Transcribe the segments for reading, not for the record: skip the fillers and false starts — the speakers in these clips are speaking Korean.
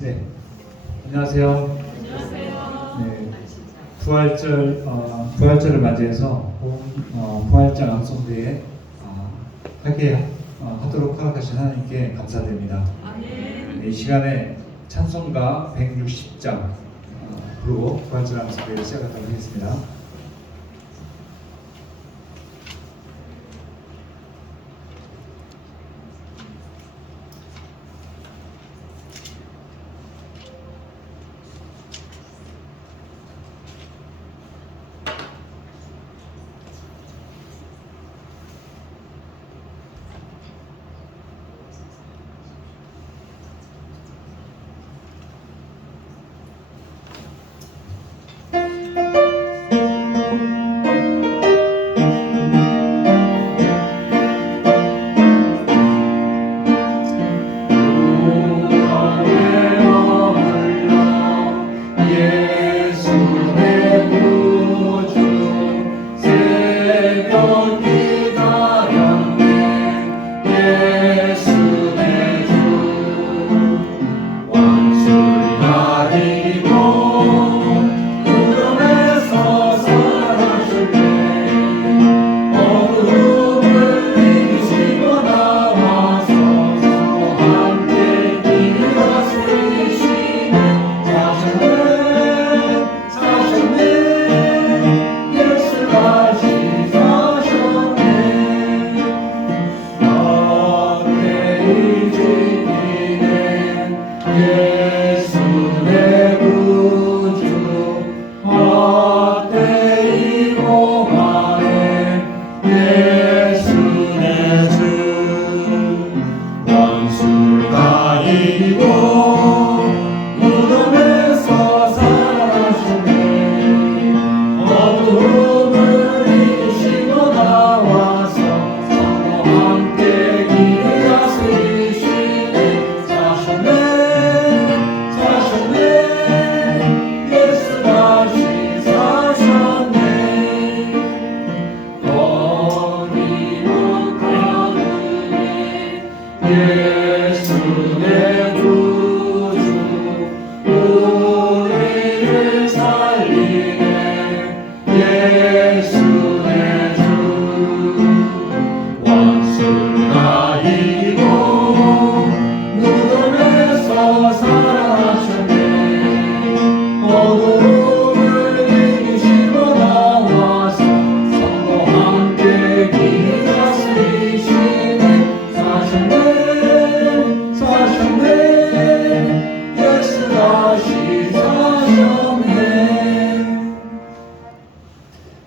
네, 안녕하세요. 네, 부활절을 맞이해서 부활절 암송대회 하게 하도록 허락하신 하나님께 감사드립니다. 네, 이 시간에 찬송가 160장 부르고 부활절 암송대회를 시작하도록 하겠습니다.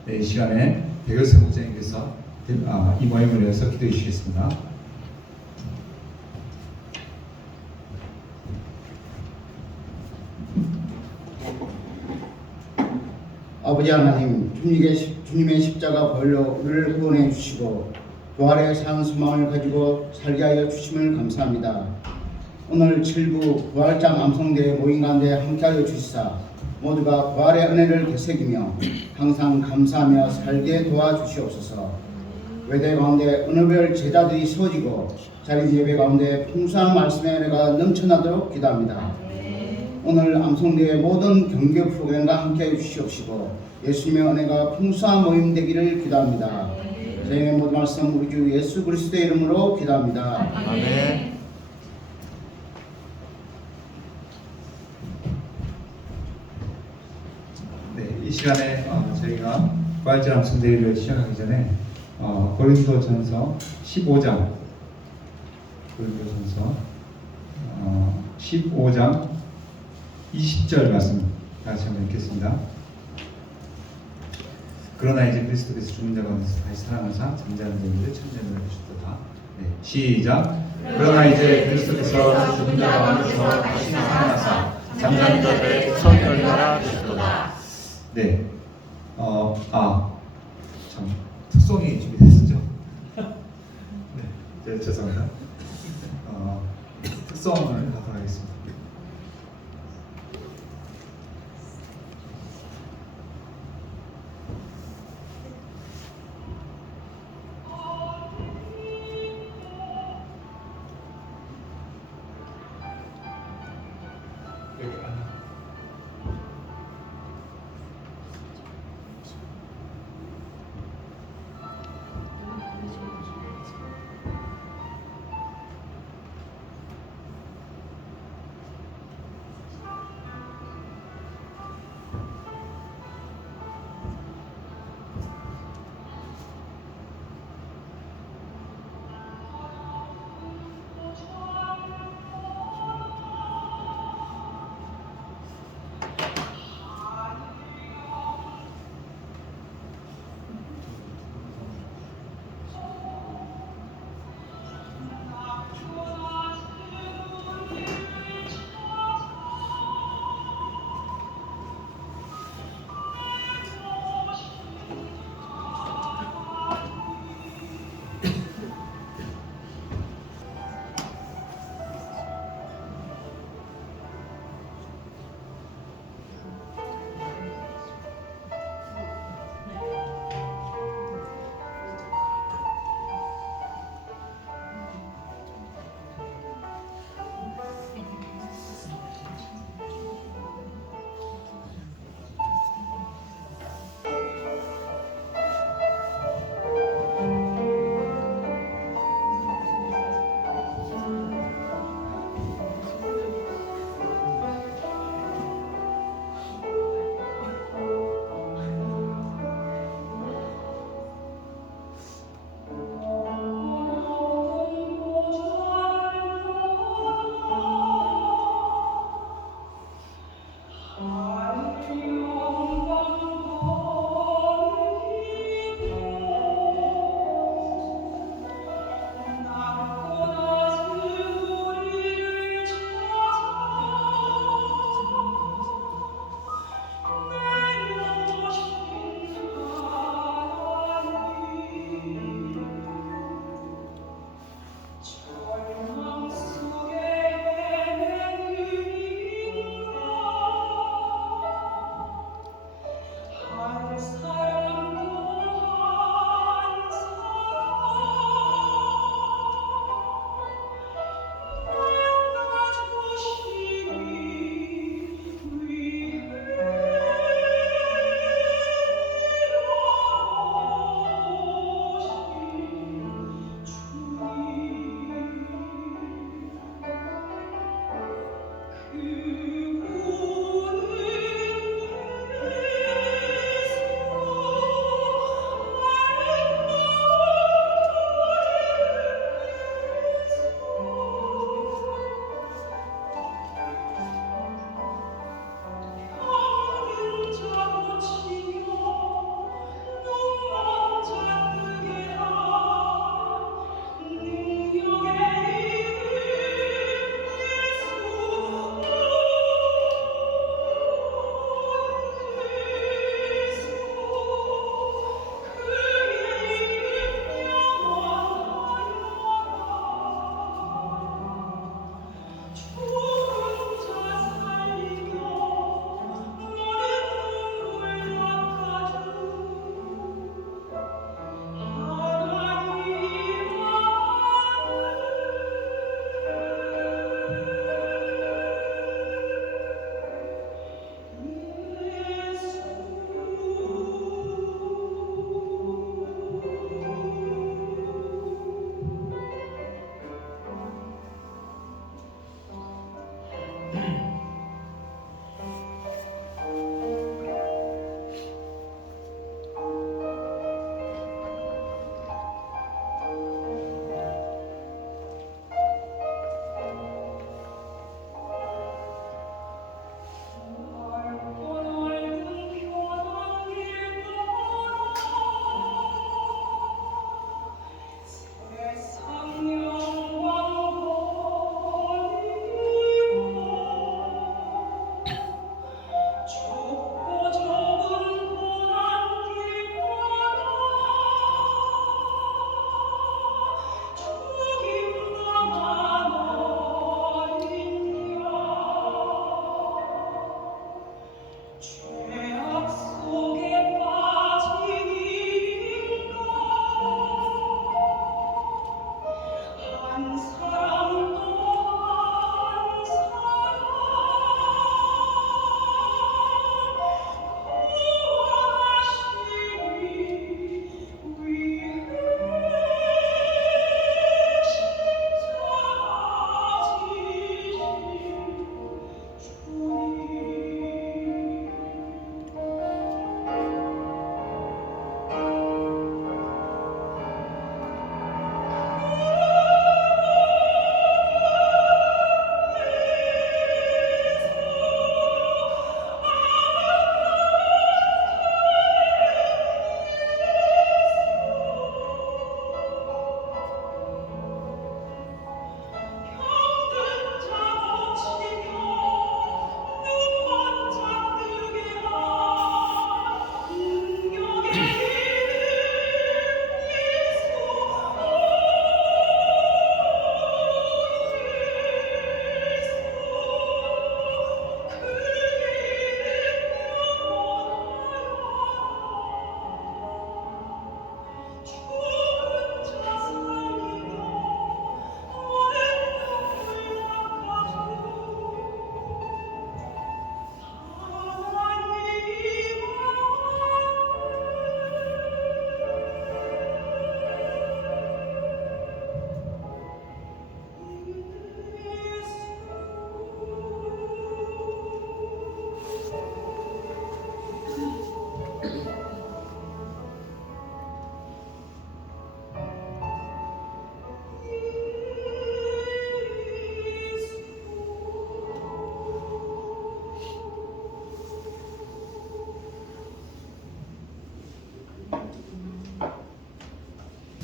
네, 이 시간에 백여사 목사님께서 이 모임을 위해서 기도해 주시겠습니다. 아버지 하나님, 주님의 십자가 보혈로 우리를 구원해 주시고 부활의 산 소망을 가지고 살게 하여 주심을 감사합니다. 오늘 7부 부활장 암송대회 모임 가운데 함께하여 주시사 모두가 부활의 은혜를 되새기며 항상 감사하며 살게 도와주시옵소서. 외대 가운데 은혜별 제자들이 세워지고 자린 예배 가운데 풍성한 말씀의 은혜가 넘쳐나도록 기도합니다. 오늘 암송대회 모든 경계 프로그램과 함께해 주시옵시고 예수님의 은혜가 풍성한 모임 되기를 기도합니다. 저희의 모든 말씀 우리 주 예수 그리스도의 이름으로 기도합니다. 아멘. 네, 이 시간에 저희가 부활절 암송대회를 시작하기 전에 고린도전서 15장 20절 말씀 다시 한번 읽겠습니다. 그러나 이제 그리스도께서 죽은 자 가운데서 다시 살아나사 잠자는 자들을 천년을 주셨도다. 네, 시작. 그러나 이제 그리스도께서 죽은 자 가운데서 다시 살아나사 잠자는 자들의 천년을 주셨도다. 네, 참 특성이 준비됐었죠. 네, 죄송합니다. 특성을 하도록 하겠습니다.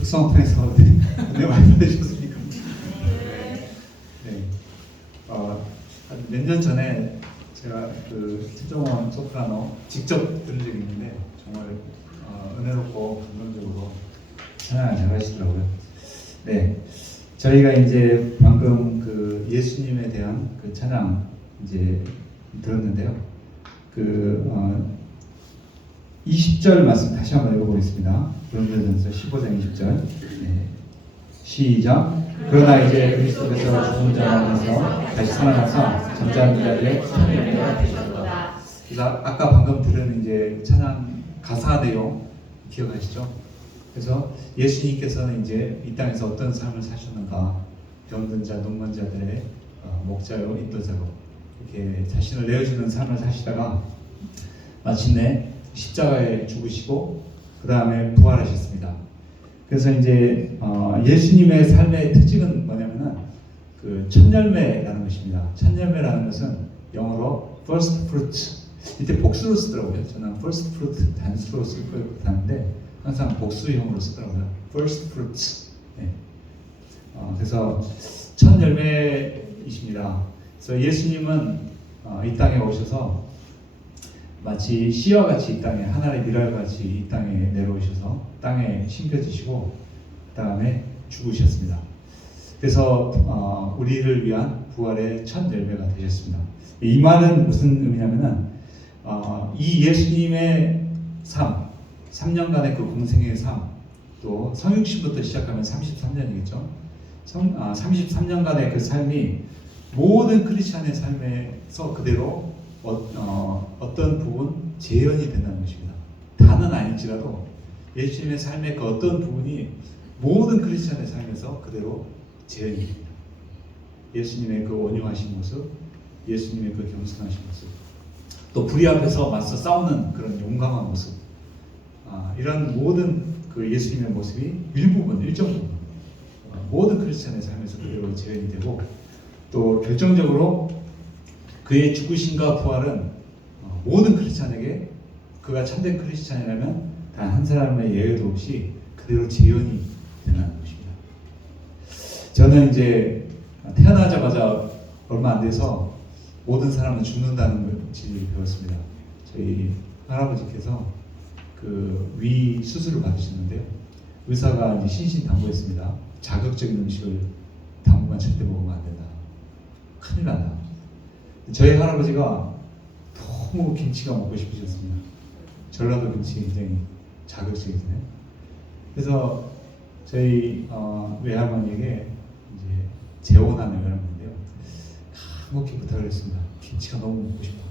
특성통해서 은혜 많이 받으셨습니까? 네. 몇 년 전에 제가 그 최종원 소프라노 직접 들은 적이 있는데 정말 은혜롭고 감동적으로 찬양을 잘 하시더라고요. 네. 저희가 이제 방금 그 예수님에 대한 그 찬양 이제 들었는데요. 그 20절 말씀 다시 한번 읽어보겠습니다. 고린도전서 15장 20절. 네. 시작. 그러나 이제 그리스도께서 죽은 자 안에서 다시 살아나서 잠자는 자들의 살림을 되셨도다. 그래서 아까 방금 들은 이제 찬양 가사 내용 기억하시죠? 그래서 예수님께서는 이제 이 땅에서 어떤 삶을 사셨는가, 병든 자, 눈먼 자들의 목자요, 인도자로 이렇게 자신을 내어주는 삶을 사시다가 마침내 십자가에 죽으시고 그 다음에 부활하셨습니다. 그래서 이제 예수님의 삶의 특징은 뭐냐면은 그 첫 열매라는 것입니다. 첫 열매라는 것은 영어로 first fruit. 이때 복수로 쓰더라고요. 저는 first fruit 단수로 쓸 걸 하는데 항상 복수형으로 쓰더라고요. first fruits. 네. 그래서 첫 열매이십니다. 그래서 예수님은 이 땅에 오셔서 마치 씨와 같이 이 땅에 하늘의 밀알 같이 이 땅에 내려오셔서 땅에 심겨지시고 그 다음에 죽으셨습니다. 그래서 우리를 위한 부활의 첫 열매가 되셨습니다. 이 말은 무슨 의미냐면은 이 예수님의 삶, 3년간의 그 공생의 삶, 또 성육신부터 시작하면 33년이겠죠. 33년간의 그 삶이 모든 크리스찬의 삶에서 그대로 어떤 부분 재현이 된다는 것입니다. 다는 아닐지라도 예수님의 삶의 그 어떤 부분이 모든 크리스찬의 삶에서 그대로 재현이 됩니다. 예수님의 그 온유하신 모습, 예수님의 그 겸손하신 모습, 또 불의 앞에서 맞서 싸우는 그런 용감한 모습, 이런 모든 그 예수님의 모습이 일정 부분 모든 크리스찬의 삶에서 그대로 재현이 되고, 또 결정적으로 그의 죽으심과 부활은 모든 크리스찬에게 그가 참된 크리스찬이라면 단 한 사람의 예외도 없이 그대로 재현이 되는 것입니다. 저는 이제 태어나자마자 얼마 안 돼서 모든 사람은 죽는다는 진리를 배웠습니다. 저희 할아버지께서 그 위 수술을 받으셨는데요. 의사가 이제 신신당부했습니다. 자극적인 음식을 당분간 절대 먹으면 안 된다. 큰일 난다. 저희 할아버지가 너무 김치가 먹고 싶으셨습니다. 전라도 김치 굉장히 자극적이잖아요. 그래서 저희 외할머니에게 이제 재혼하는 외할머니인데요. 간곡히 부탁을 했습니다. 김치가 너무 먹고 싶다.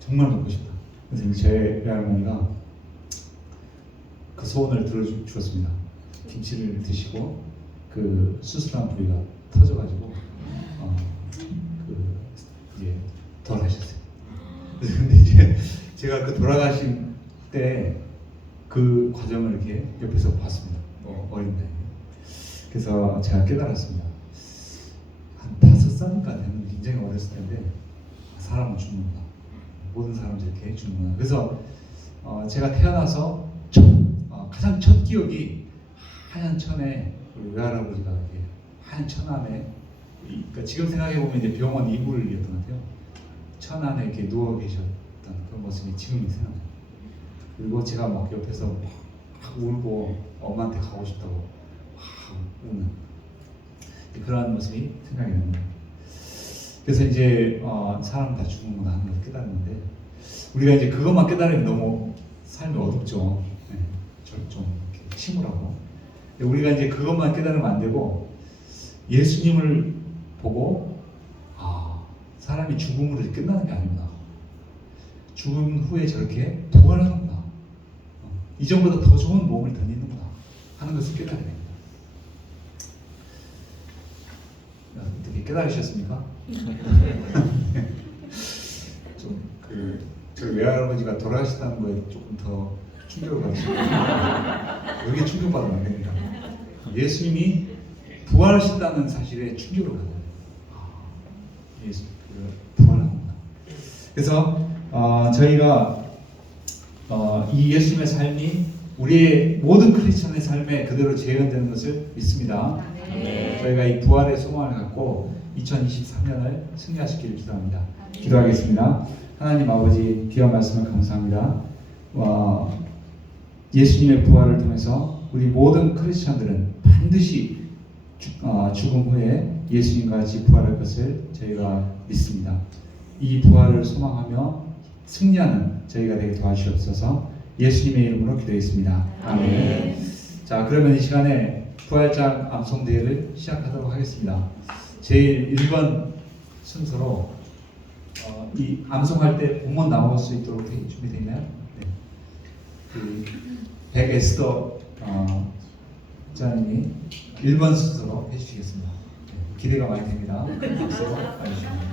정말 먹고 싶다. 그래서 제 외할머니가 그 소원을 들어주었습니다. 김치를 드시고 그 수술한 부위가 터져가지고 이제 돌아가셨어요. 근데 이제 제가 그 돌아가신 때 그 과정을 이렇게 옆에서 봤습니다. 어린 나이에. 그래서 제가 깨달았습니다. 한 5살인가 되는 굉장히 어렸을 텐데 사람은 죽는구나. 모든 사람들이 이렇게 죽는구나. 그래서 제가 태어나서 가장 첫 기억이 하얀 천에 우리 외할아버지가 이렇게 하얀 천 안에, 그러니까 지금 생각해 보면 이제 병원 이불이었던 것 같아요. 천 안에 이렇게 누워 계셨던 그 모습이 지금 생각나요. 그리고 제가 막 옆에서 막 울고 엄마한테 가고 싶다고 막 우는 그러한 모습이 생각이 납니다. 그래서 이제 사람 다 죽는구나 하는 걸 깨달았는데, 우리가 이제 그것만 깨달으면 너무 삶이 어둡죠. 네, 좀 침울하고. 우리가 이제 그것만 깨달으면 안 되고 예수님을 보고 사람이 죽음으로 끝나는 게 아니구나. 죽음 후에 저렇게 부활하는구나. 이전보다 더 좋은 몸을 덧입는구나 하는 것을 깨달아야 됩니다. 어떻게 깨달으셨습니까? 저희 외할아버지가 돌아가셨다는 거에 조금 더 충격을 받으시고 여기에 충격받으면 안 됩니다. 예수님이 부활하셨다는 사실에 충격을 받아요. 예수 부활합니다. 그래서 저희가 이 예수님의 삶이 우리의 모든 크리스천의 삶에 그대로 재현되는 것을 믿습니다. 저희가 이 부활의 소망을 갖고 2023년을 승리하시길 기도합니다. 기도하겠습니다. 하나님 아버지 귀한 말씀을 감사합니다. 예수님의 부활을 통해서 우리 모든 크리스천들은 반드시 죽음 후에 예수님과 같이 부활할 것을 저희가 믿습니다. 이 부활을 소망하며 승리하는 저희가 되게 도와주시옵소서. 예수님의 이름으로 기도했습니다. 아멘. 자, 그러면 이 시간에 부활장 암송 대회를 시작하도록 하겠습니다. 제일 1번 순서로 이 암송할 때 본문 나올 수 있도록 준비되어 있나요? 네. 그 백에스더 자님이 1번 순서로 해주시겠습니다. 네, 기대가 많이 됩니다. 박수로 와주시면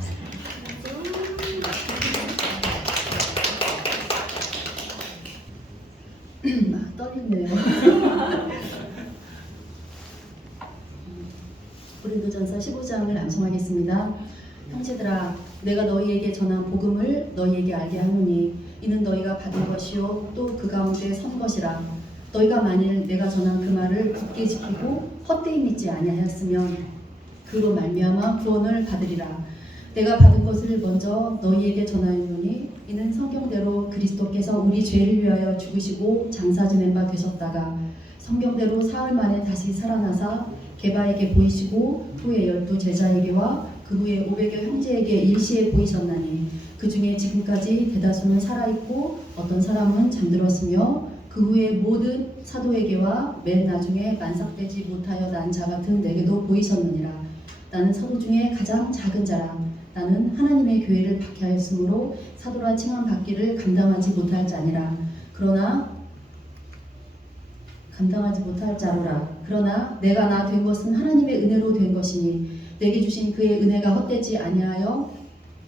떨리네요. 고린도전서 15장을 암송하겠습니다. 형제들아, 내가 너희에게 전한 복음을 너희에게 알게 하노니 이는 너희가 받은 것이요 또 그 가운데 선 것이라. 너희가 만일 내가 전한 그 말을 굳게 지키고 헛되이 믿지 아니하였으면 그로 말미암아 구원을 받으리라. 내가 받은 것을 먼저 너희에게 전하였노니 이는 성경대로 그리스도께서 우리 죄를 위하여 죽으시고 장사 지낸 바 되셨다가 성경대로 사흘 만에 다시 살아나사 게바에게 보이시고 후에 12 제자에게와 그 후에 500여 형제에게 일시에 보이셨나니 그 중에 지금까지 대다수는 살아있고 어떤 사람은 잠들었으며 그 후에 모든 사도에게와 맨 나중에 만삭되지 못하여 난 자 같은 내게도 보이셨느니라. 나는 사도 중에 가장 작은 자라. 나는 하나님의 교회를 박해하였으므로 사도라 칭함 받기를 감당하지 못할 자니라. 그러나 내가 나 된 것은 하나님의 은혜로 된 것이니 내게 주신 그의 은혜가 헛되지 아니하여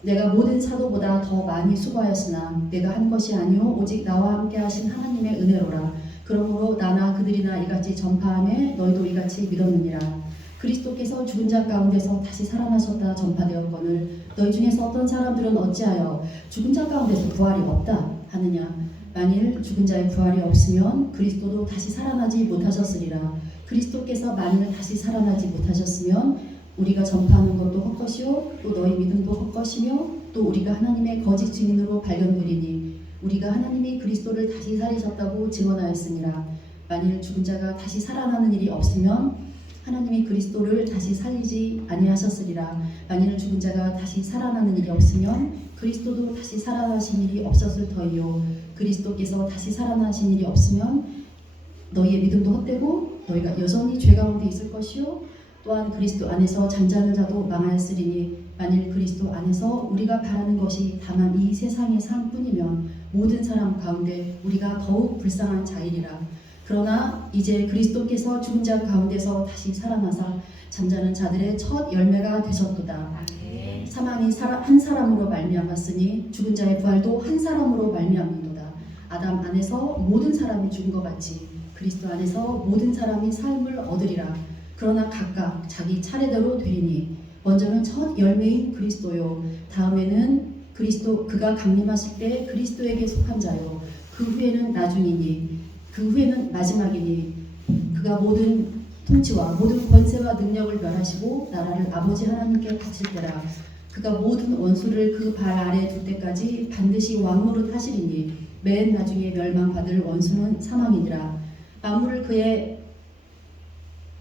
내가 모든 사도보다 더 많이 수고하였으나 내가 한 것이 아니오 오직 나와 함께 하신 하나님의 은혜로라. 그러므로 나나 그들이나 이같이 전파하며 너희도 이같이 믿었느니라. 그리스도께서 죽은 자 가운데서 다시 살아나셨다 전파되었거늘 너희 중에서 어떤 사람들은 어찌하여 죽은 자 가운데서 부활이 없다 하느냐. 만일 죽은 자의 부활이 없으면 그리스도도 다시 살아나지 못하셨으리라. 그리스도께서 만일 다시 살아나지 못하셨으면 우리가 전파하는 것도 헛것이요 또 너희 믿음도 헛것이며 또 우리가 하나님의 거짓 증인으로 발견되리니 우리가 하나님이 그리스도를 다시 살리셨다고 증언하였으니라. 만일 죽은 자가 다시 살아나는 일이 없으면 하나님이 그리스도를 다시 살리지 아니하셨으리라. 만일 죽은 자가 다시 살아나는 일이 없으면 그리스도도 다시 살아나신 일이 없었을 터이요. 그리스도께서 다시 살아나신 일이 없으면 너희의 믿음도 헛되고 너희가 여전히 죄 가운데 있을 것이요 또한 그리스도 안에서 잠자는 자도 망하였으리니 만일 그리스도 안에서 우리가 바라는 것이 다만 이 세상의 삶뿐이면 모든 사람 가운데 우리가 더욱 불쌍한 자이리라. 그러나 이제 그리스도께서 죽은 자 가운데서 다시 살아나사 잠자는 자들의 첫 열매가 되셨도다. 사망이 한 사람으로 말미암았으니 죽은 자의 부활도 한 사람으로 말미암는도다. 아담 안에서 모든 사람이 죽은 것 같이 그리스도 안에서 모든 사람이 삶을 얻으리라. 그러나 각각 자기 차례대로 되리니 먼저는 첫 열매인 그리스도요 다음에는 그리스도 그가 강림하실 때 그리스도에게 속한 자요 그 후에는 나중이니 그 후에는 마지막이니 그가 모든 통치와 모든 권세와 능력을 멸하시고 나라를 아버지 하나님께 바칠 때라. 그가 모든 원수를 그 발 아래 둘 때까지 반드시 왕노릇 하시리니 맨 나중에 멸망받을 원수는 사망이니라. 만물을 그의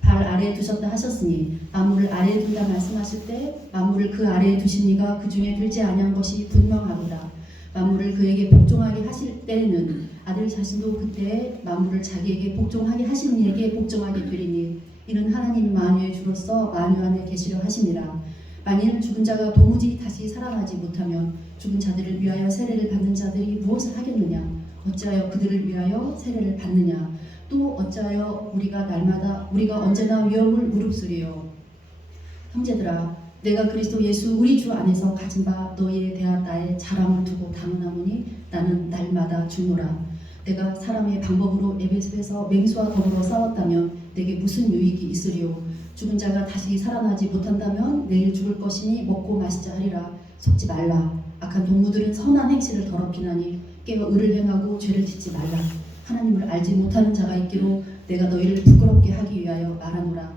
발 아래에 두셨다 하셨으니 만물을 아래에 둔다 말씀하실 때 만물을 그 아래에 두신 이가 그 중에 들지 아니한 것이 분명하도다. 만물을 그에게 복종하게 하실 때에는 아들 자신도 그때에 만물을 자기에게 복종하게 하시는 이에게 복종하게 되리니 이는 하나님 만유의 주로서 만유 안에 계시려 하심이라. 만일 죽은 자가 도무지 다시 살아나지 못하면 죽은 자들을 위하여 세례를 받는 자들이 무엇을 하겠느냐. 어찌하여 그들을 위하여 세례를 받느냐. 또 어찌하여 우리가 언제나 위험을 무릅쓰리요. 형제들아, 내가 그리스도 예수 우리 주 안에서 가진 바 너희에 대한 나의 자랑을 두고 당연하노니 나는 날마다 죽노라. 내가 사람의 방법으로 에베소에서 맹수와 더불어 싸웠다면 내게 무슨 유익이 있으리요. 죽은 자가 다시 살아나지 못한다면 내일 죽을 것이니 먹고 마시자 하리라. 속지 말라. 악한 동무들은 선한 행실을 더럽히나니 깨어 의를 행하고 죄를 짓지 말라. 하나님을 알지 못하는 자가 있기로 내가 너희를 부끄럽게 하기 위하여 말하노라.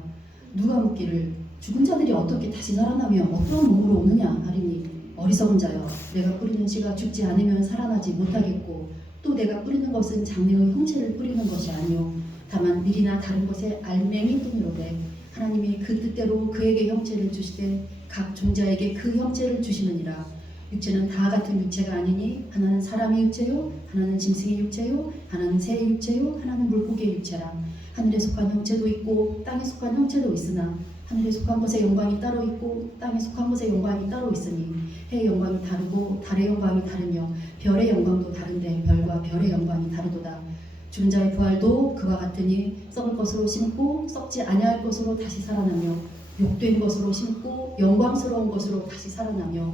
누가 묻기를 죽은 자들이 어떻게 다시 살아나며 어떠한 몸으로 오느냐 하리니 어리석은 자여, 내가 뿌리는 씨가 죽지 않으면 살아나지 못하겠고 또 내가 뿌리는 것은 장래의 형체를 뿌리는 것이 아니요 다만 밀이나 다른 것에 알맹이 뿐이로되 하나님이 그 뜻대로 그에게 형체를 주시되 각 종자에게 그 형체를 주시느니라. 육체는 다 같은 육체가 아니니 하나는 사람의 육체요 하나는 짐승의 육체요 하나는 새의 육체요 하나는 물고기의 육체라. 하늘에 속한 형체도 있고 땅에 속한 형체도 있으나 하늘에 속한 것의 영광이 따로 있고 땅에 속한 것의 영광이 따로 있으니 해의 영광이 다르고 달의 영광이 다르며 별의 영광도 다른데 별과 별의 영광이 다르도다. 죽은 자의 부활도 그와 같으니 썩을 것으로 심고 썩지 아니할 것으로 다시 살아나며 욕된 것으로 심고 영광스러운 것으로 다시 살아나며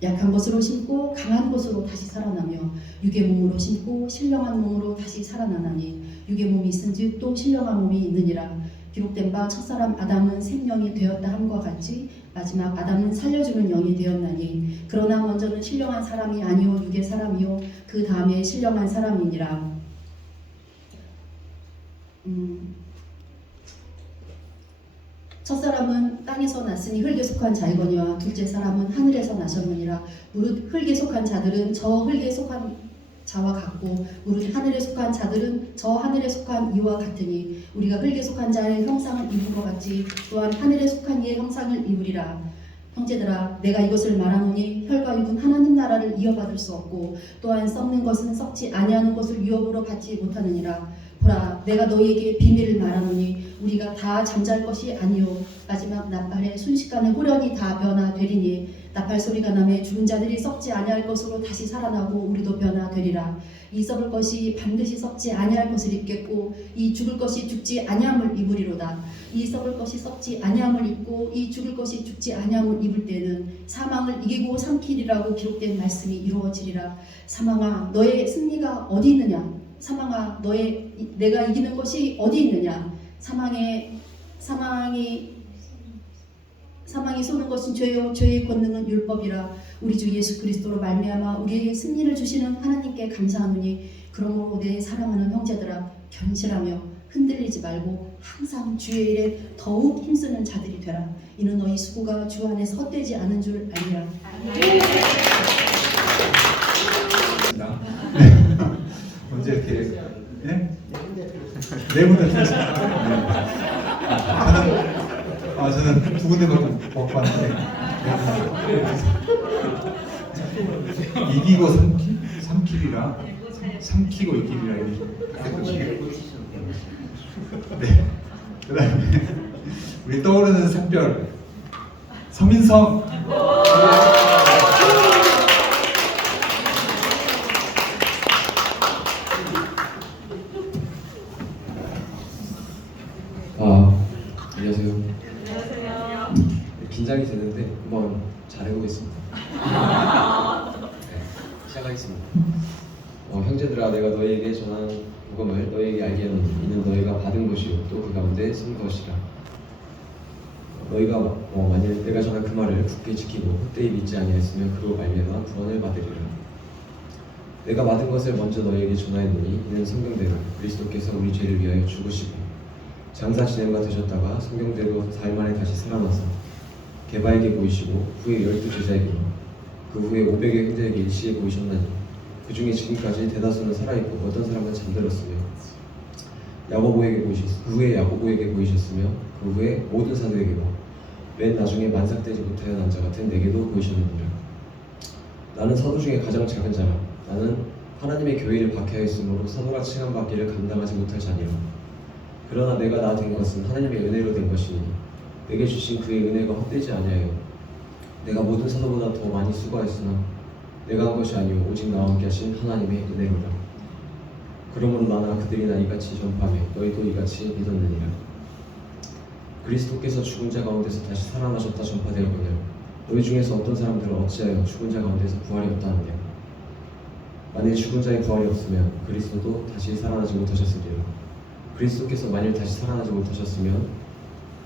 약한 것으로 심고 강한 것으로 다시 살아나며 육의 몸으로 심고 신령한 몸으로 다시 살아나나니 육의 몸이 있은즉 또 신령한 몸이 있느니라. 기록된 바 첫사람 아담은 생명이 되었다 함과 같이 마지막 아담은 살려주는 영이 되었나니 그러나 먼저는 신령한 사람이 아니요 육의 사람이요 그 다음에 신령한 사람이니라. 첫사람은 땅에서 났으니 흙에 속한 자이거니와 둘째 사람은 하늘에서 나셨느니라. 무릇 흙에 속한 자들은 저 흙에 속한 자와 같고 무릇 하늘에 속한 자들은 저 하늘에 속한 이와 같으니 우리가 흙에 속한 자의 형상을 입은 것 같이 또한 하늘에 속한 이의 형상을 입으리라. 형제들아, 내가 이것을 말하노니 혈과 육은 하나님 나라를 이어받을 수 없고 또한 썩는 것은 썩지 아니하는 것을 유업으로 받지 못하느니라. 보라, 내가 너희에게 비밀을 말하노니 우리가 다 잠잘 것이 아니요 마지막 나팔에 순식간에 호련히 다 변화되리니 나팔 소리가 나매 죽은 자들이 썩지 아니할 것으로 다시 살아나고 우리도 변화되리라. 이 썩을 것이 반드시 썩지 아니할 것을 입겠고 이 죽을 것이 죽지 아니함을 입으리로다. 이 썩을 것이 썩지 아니함을 입고 이 죽을 것이 죽지 아니함을 입을 때는 사망을 이기고 삼키리라고 기록된 말씀이 이루어지리라. 사망아, 너의 승리가 어디 있느냐? 사망아, 내가 이기는 것이 어디 있느냐? 사망이 쏘는 것은 죄요 죄의 권능은 율법이라. 우리 주 예수 그리스도로 말미암아 우리에게 승리를 주시는 하나님께 감사하노니 그러므로 내 사랑하는 형제들아, 견실하며 흔들리지 말고 항상 주의 일에 더욱 힘쓰는 자들이 되라. 이는 너희 수고가 주 안에서 헛되지 않은 줄 알리라. 언제 이렇게 네? 네 군데 들었습니다. 저는 두 군데 먹고 왔는데 이기고 삼키리라 삼키고 이기리라 네. 그다음에 우리 떠오르는 샛별 서민성. 안녕하세요. 긴장이 되는데 한번 잘해보겠습니다. 네, 시작하겠습니다. 형제들아, 내가 너희에게 전한 복음을 너희에게 알게 하노니 이는 너희가 받은 것이요 또 그 가운데 쓴 것이라. 너희가 만일 내가 전한 그 말을 굳게 지키고 헛되이 믿지 아니하였으면 그로 말미암아 구원을 받으리라. 내가 받은 것을 먼저 너희에게 전하였노니 이는 성경대로 그리스도께서 우리 죄를 위하여 죽으시고 장사 지내가 되셨다가 성경대로 4일 만에 다시 살아나서 게바에게 보이시고 후에 12제자에게로 그 후에 500의 형제에게 일시에 보이셨나니 그 중에 지금까지 대다수는 살아있고 어떤 사람은 잠들었으며 그 후에 야고보에게 보이셨으며 그 후에 모든 사도에게로 맨 나중에 만삭되지 못하여 남자 같은 내게도 보이셨느니라. 나는 사도 중에 가장 작은 자라. 나는 하나님의 교회를 박해하였으므로 사도라 칭함받기를 감당하지 못할 자니라. 그러나 내가 나 된 것은 하나님의 은혜로 된 것이니 내게 주신 그의 은혜가 헛되지 아니하여 내가 모든 사도보다 더 많이 수고하였으나 내가 한 것이 아니오 오직 나와 함께 하신 하나님의 은혜로라. 그러므로 나나 그들이나 이같이 전파하며 너희도 이같이 믿었느니라. 그리스도께서 죽은 자 가운데서 다시 살아나셨다 전파되었거늘 너희 중에서 어떤 사람들은 어찌하여 죽은 자 가운데서 부활이 없다 하느냐. 만일 죽은 자의 부활이 없으면 그리스도도 다시 살아나지 못하셨으리라. 그리스도께서 만일 다시 살아나지 못하셨으면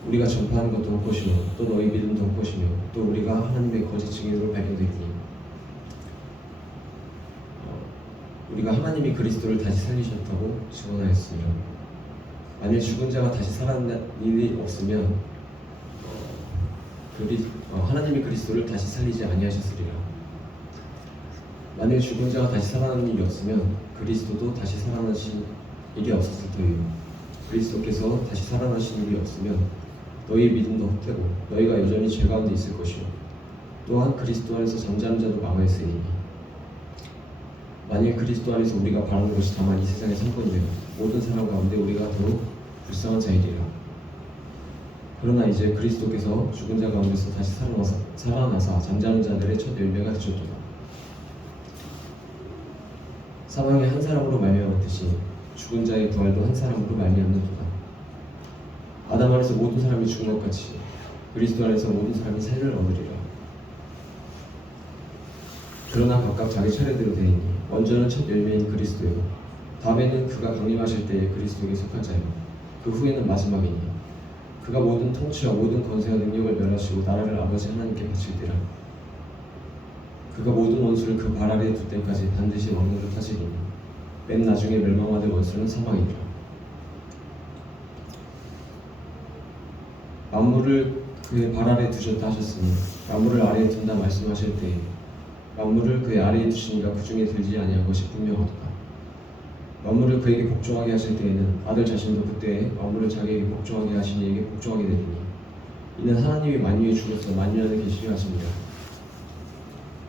우리가 전파하는 것도 헛것이며 또 너희 믿음도 헛것이며 또 우리가 하나님의 거짓 증인으로 발견되리니 우리가 하나님이 그리스도를 다시 살리셨다고 증언하였으며 만일 죽은 자가 다시 살아난 일이 없으면 하나님이 그리스도를 다시 살리지 아니하셨으리라. 만일 죽은 자가 다시 살아나는 일이 없으면 그리스도도 다시 살아나신 일이 없었을 터이요 그리스도께서 다시 살아나신 일이 없으면 너희의 믿음도 헛되고 너희가 여전히 죄 가운데 있을 것이요 또한 그리스도 안에서 잠자는 자도 망하였으니 만일 그리스도 안에서 우리가 바라는 것이 다만 이 세상의 상권이면 모든 사람 가운데 우리가 더욱 불쌍한 자이리라. 그러나 이제 그리스도께서 죽은 자 가운데서 다시 살아나사 잠자는 자들의 첫 열매가 되셨도다. 사망이 한 사람으로 말미암았듯이 죽은 자의 부활도 한 사람으로 말미암는도다. 아담 안에서 모든 사람이 죽은 것 같이 그리스도 안에서 모든 사람이 살을 얻으리라. 그러나 각각 자기 차례대로 되리니 먼저는 첫 열매인 그리스도요 다음에는 그가 강림하실 때에 그리스도에게 속한 자요 그 후에는 마지막이니 그가 모든 통치와 모든 권세와 능력을 멸하시고 나라를 아버지 하나님께 바칠 때라. 그가 모든 원수를 그 발 아래에 둘 때까지 반드시 왕노를 타시리니 맨 나중에 멸망받을 원수는 사망이니라. 만물을 그의 발 아래에 두셨다 하셨으니 만물을 아래에 둔다 말씀하실 때에 만물을 그의 아래에 두시니가 그 중에 들지 아니한 것이 분명하도다. 만물을 그에게 복종하게 하실 때에는 아들 자신도 그때에 만물을 자기에게 복종하게 하신 이에게 복종하게 되리니 이는 하나님이 만유에 죽어서 만유하는 계시려 하십니다.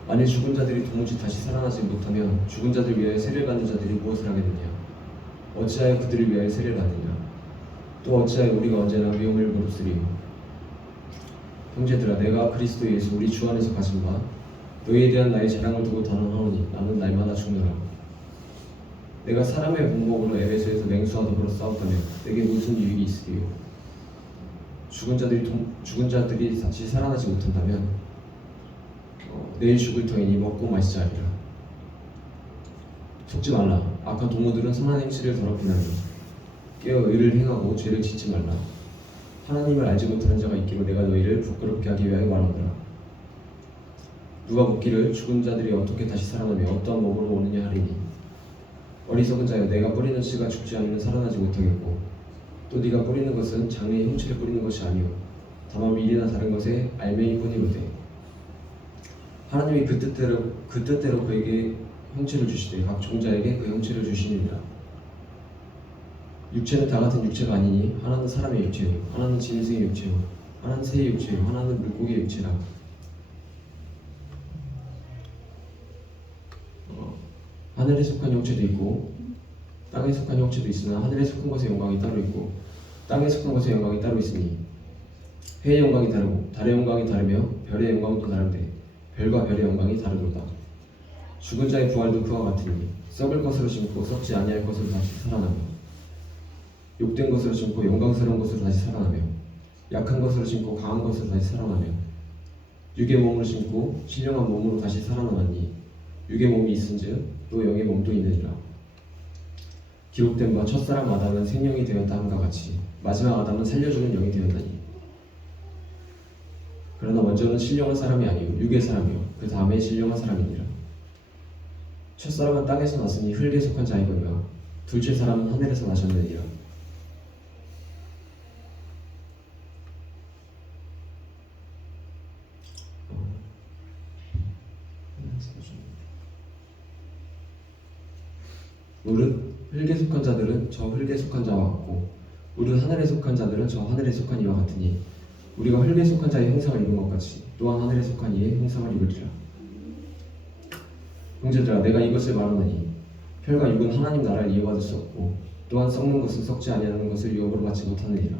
만일 죽은 자들이 도무지 다시 살아나지 못하면 죽은 자들 위하여 세례를 받는 자들이 무엇을 하겠느냐? 어찌하여 그들을 위하여 세례를 받느냐? 또 어찌하여 우리가 언제나 위험을 무릅쓰리요? 형제들아, 내가 그리스도 예수 우리 주 안에서 가진 바 너희에 대한 나의 자랑을 두고 단언하오니 나는 날마다 죽노라. 내가 사람의 본목으로 에베소에서 맹수와 더불어 싸웠다면 내게 무슨 유익이 있으리요? 죽은 자들이 다시 살아나지 못한다면 내일 죽을 터이니 먹고 마시자 하리라. 속지 말라. 악한 동무들은 선한 행실을 더럽히나니 깨어 의를 행하고 죄를 짓지 말라. 하나님을 알지 못하는 자가 있기로 내가 너희를 부끄럽게 하기 위하여 말하노라. 누가 묻기를 죽은 자들이 어떻게 다시 살아나며 어떠한 몸으로 오느냐 하리니 어리석은 자여, 내가 뿌리는 씨가 죽지 않으면 살아나지 못하겠고 또 네가 뿌리는 것은 장래의 형체를 뿌리는 것이 아니오 다만 밀이나 다른 것에 알맹이뿐이로되 하나님이 그 뜻대로 그에게 형체를 주시되 각 종자에게 그 형체를 주시느니라. 육체는 다 같은 육체가 아니니 하나는 사람의 육체요 하나는 짐승의 육체요 하나는 새의 육체요 하나는 물고기의 육체라. 하늘에 속한 형체도 있고 땅에 속한 형체도 있으나 하늘에 속한 것의 영광이 따로 있고 땅에 속한 것의 영광이 따로 있으니 해의 영광이 다르고 달의 영광이 다르며 별의 영광도 다른데 별과 별의 영광이 다르도다. 죽은 자의 부활도 그와 같으니 썩을 것으로 심고 썩지 아니할 것으로 다시 살아나며 욕된 것으로 심고 영광스러운 것으로 다시 살아나며 약한 것으로 심고 강한 것으로 다시 살아나며 육의 몸으로 심고 신령한 몸으로 다시 살아나니 육의 몸이 있은즉 또 영의 몸도 있느니라. 기록된 바 첫사람 아담은 생명이 되었다 함과 같이 마지막 아담은 살려주는 영이 되었나니 그러나 먼저는 신령한 사람이 아니요 육의 사람이요 그 다음에 신령한 사람이니라. 첫사람은 땅에서 났으니 흙에 속한 자이거니와 둘째 사람은 하늘에서 나셨느니라. 무릇 흙에 속한 자들은 저 흙에 속한 자와 같고 무릇 하늘에 속한 자들은 저 하늘에 속한 이와 같으니 우리가 흙에 속한 자의 형상을 입은 것 같이 또한 하늘에 속한 이의 형상을 입으리라. 형제들아, 내가 이것을 말하노니 혈과 육은 하나님 나라를 이어받을 수 없고 또한 썩는 것은 썩지 아니하는 것을 유업으로 받지 못하느니라.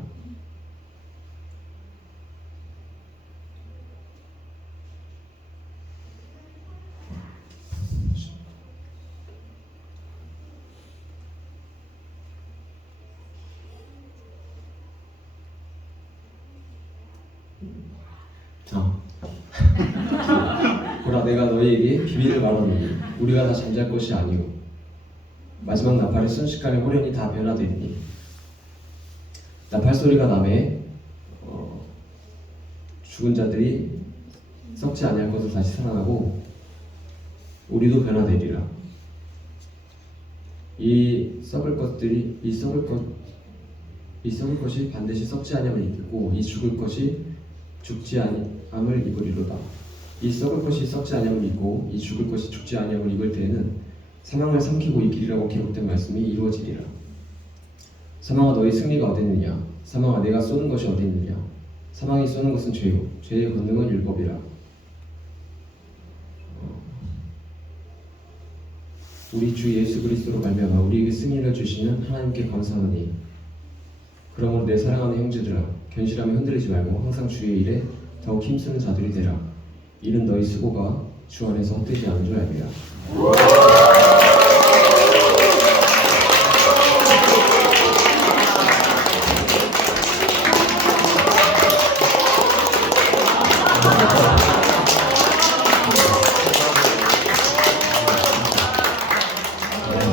보라, 내가 너희에게 비밀을 말하노니 우리가 다 잠잘 것이 아니오 마지막 나팔의 순식간에 호련히 다 변화되리니 나팔 소리가 나매 죽은 자들이 썩지 아니할 것으로 다시 살아나고 우리도 변화되리라. 이 썩을 것이 반드시 썩지 아니함을 입고 이 죽을 것이 죽지 아니함을 입으리로다. 이 썩을 것이 썩지 아니함을 입고 이 죽을 것이 죽지 아니함을 입을 때에는 사망을 삼키고 이기리라고 기록된 말씀이 이루어지리라. 사망아 너희 승리가 어디 있느냐? 사망아 내가 쏘는 것이 어디 있느냐? 사망이 쏘는 것은 죄요 죄의 권능은 율법이라. 우리 주 예수 그리스도로 말미암아 우리에게 승리를 주시는 하나님께 감사하노니 그러므로 내 사랑하는 형제들아 견실하며 흔들리지 말고 항상 주의 일에 더욱 힘쓰는 자들이 되라. 이는 너희 수고가 주 안에서 헛되지 않은 줄 알리라.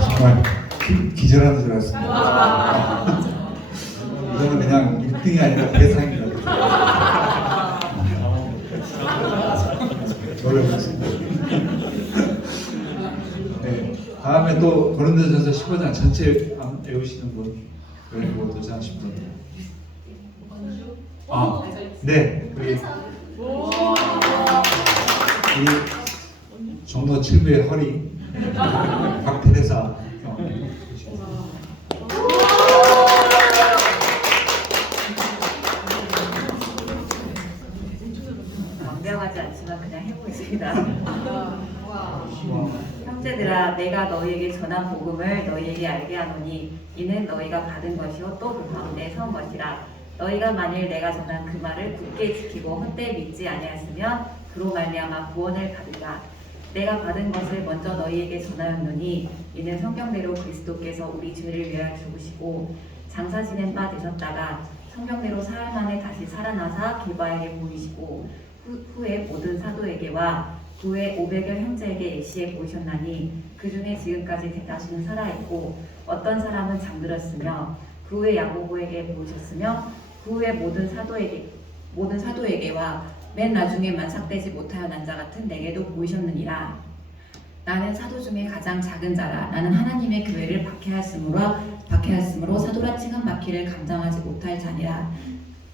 정말 기절하는 줄 알았습니다. 이거는 그냥 1등이 아니라 대상입니다. 노력했습니다. 네, 다음에 또 고린도전서 15장 전체 외우시는 분, 그리고 도전하신 분. 아, 네, 우리 종로 7부의 허리 박태래사. 완벽하지 않지만 그냥 해보겠습니다. 형제들아 내가 너희에게 전한 복음을 너희에게 알게 하노니 이는 너희가 받은 것이요 또 그 가운데 선 것이라. 너희가 만일 내가 전한 그 말을 굳게 지키고 헛되이 믿지 아니하였으면 그로 말미암아 구원을 받으라. 내가 받은 것을 먼저 너희에게 전하였노니 이는 성경대로 그리스도께서 우리 죄를 위하여 죽으시고 장사 지낸 바 되셨다가 성경대로 사흘 만에 다시 살아나사 길바에게 보이시고 후에 모든 사도에게와 그 후에 500여 형제에게 일시에 보이셨나니 그 중에 지금까지 대다수는 살아있고 어떤 사람은 잠들었으며 그 후에 야고보에게 보이셨으며 그 후에 모든 사도에게와 맨 나중에 만삭되지 못하여 난 자 같은 내게도 보이셨느니라. 나는 사도 중에 가장 작은 자라. 나는 하나님의 교회를 박해하였으므로 사도라 칭함 받기를 감당하지 못할 자니라.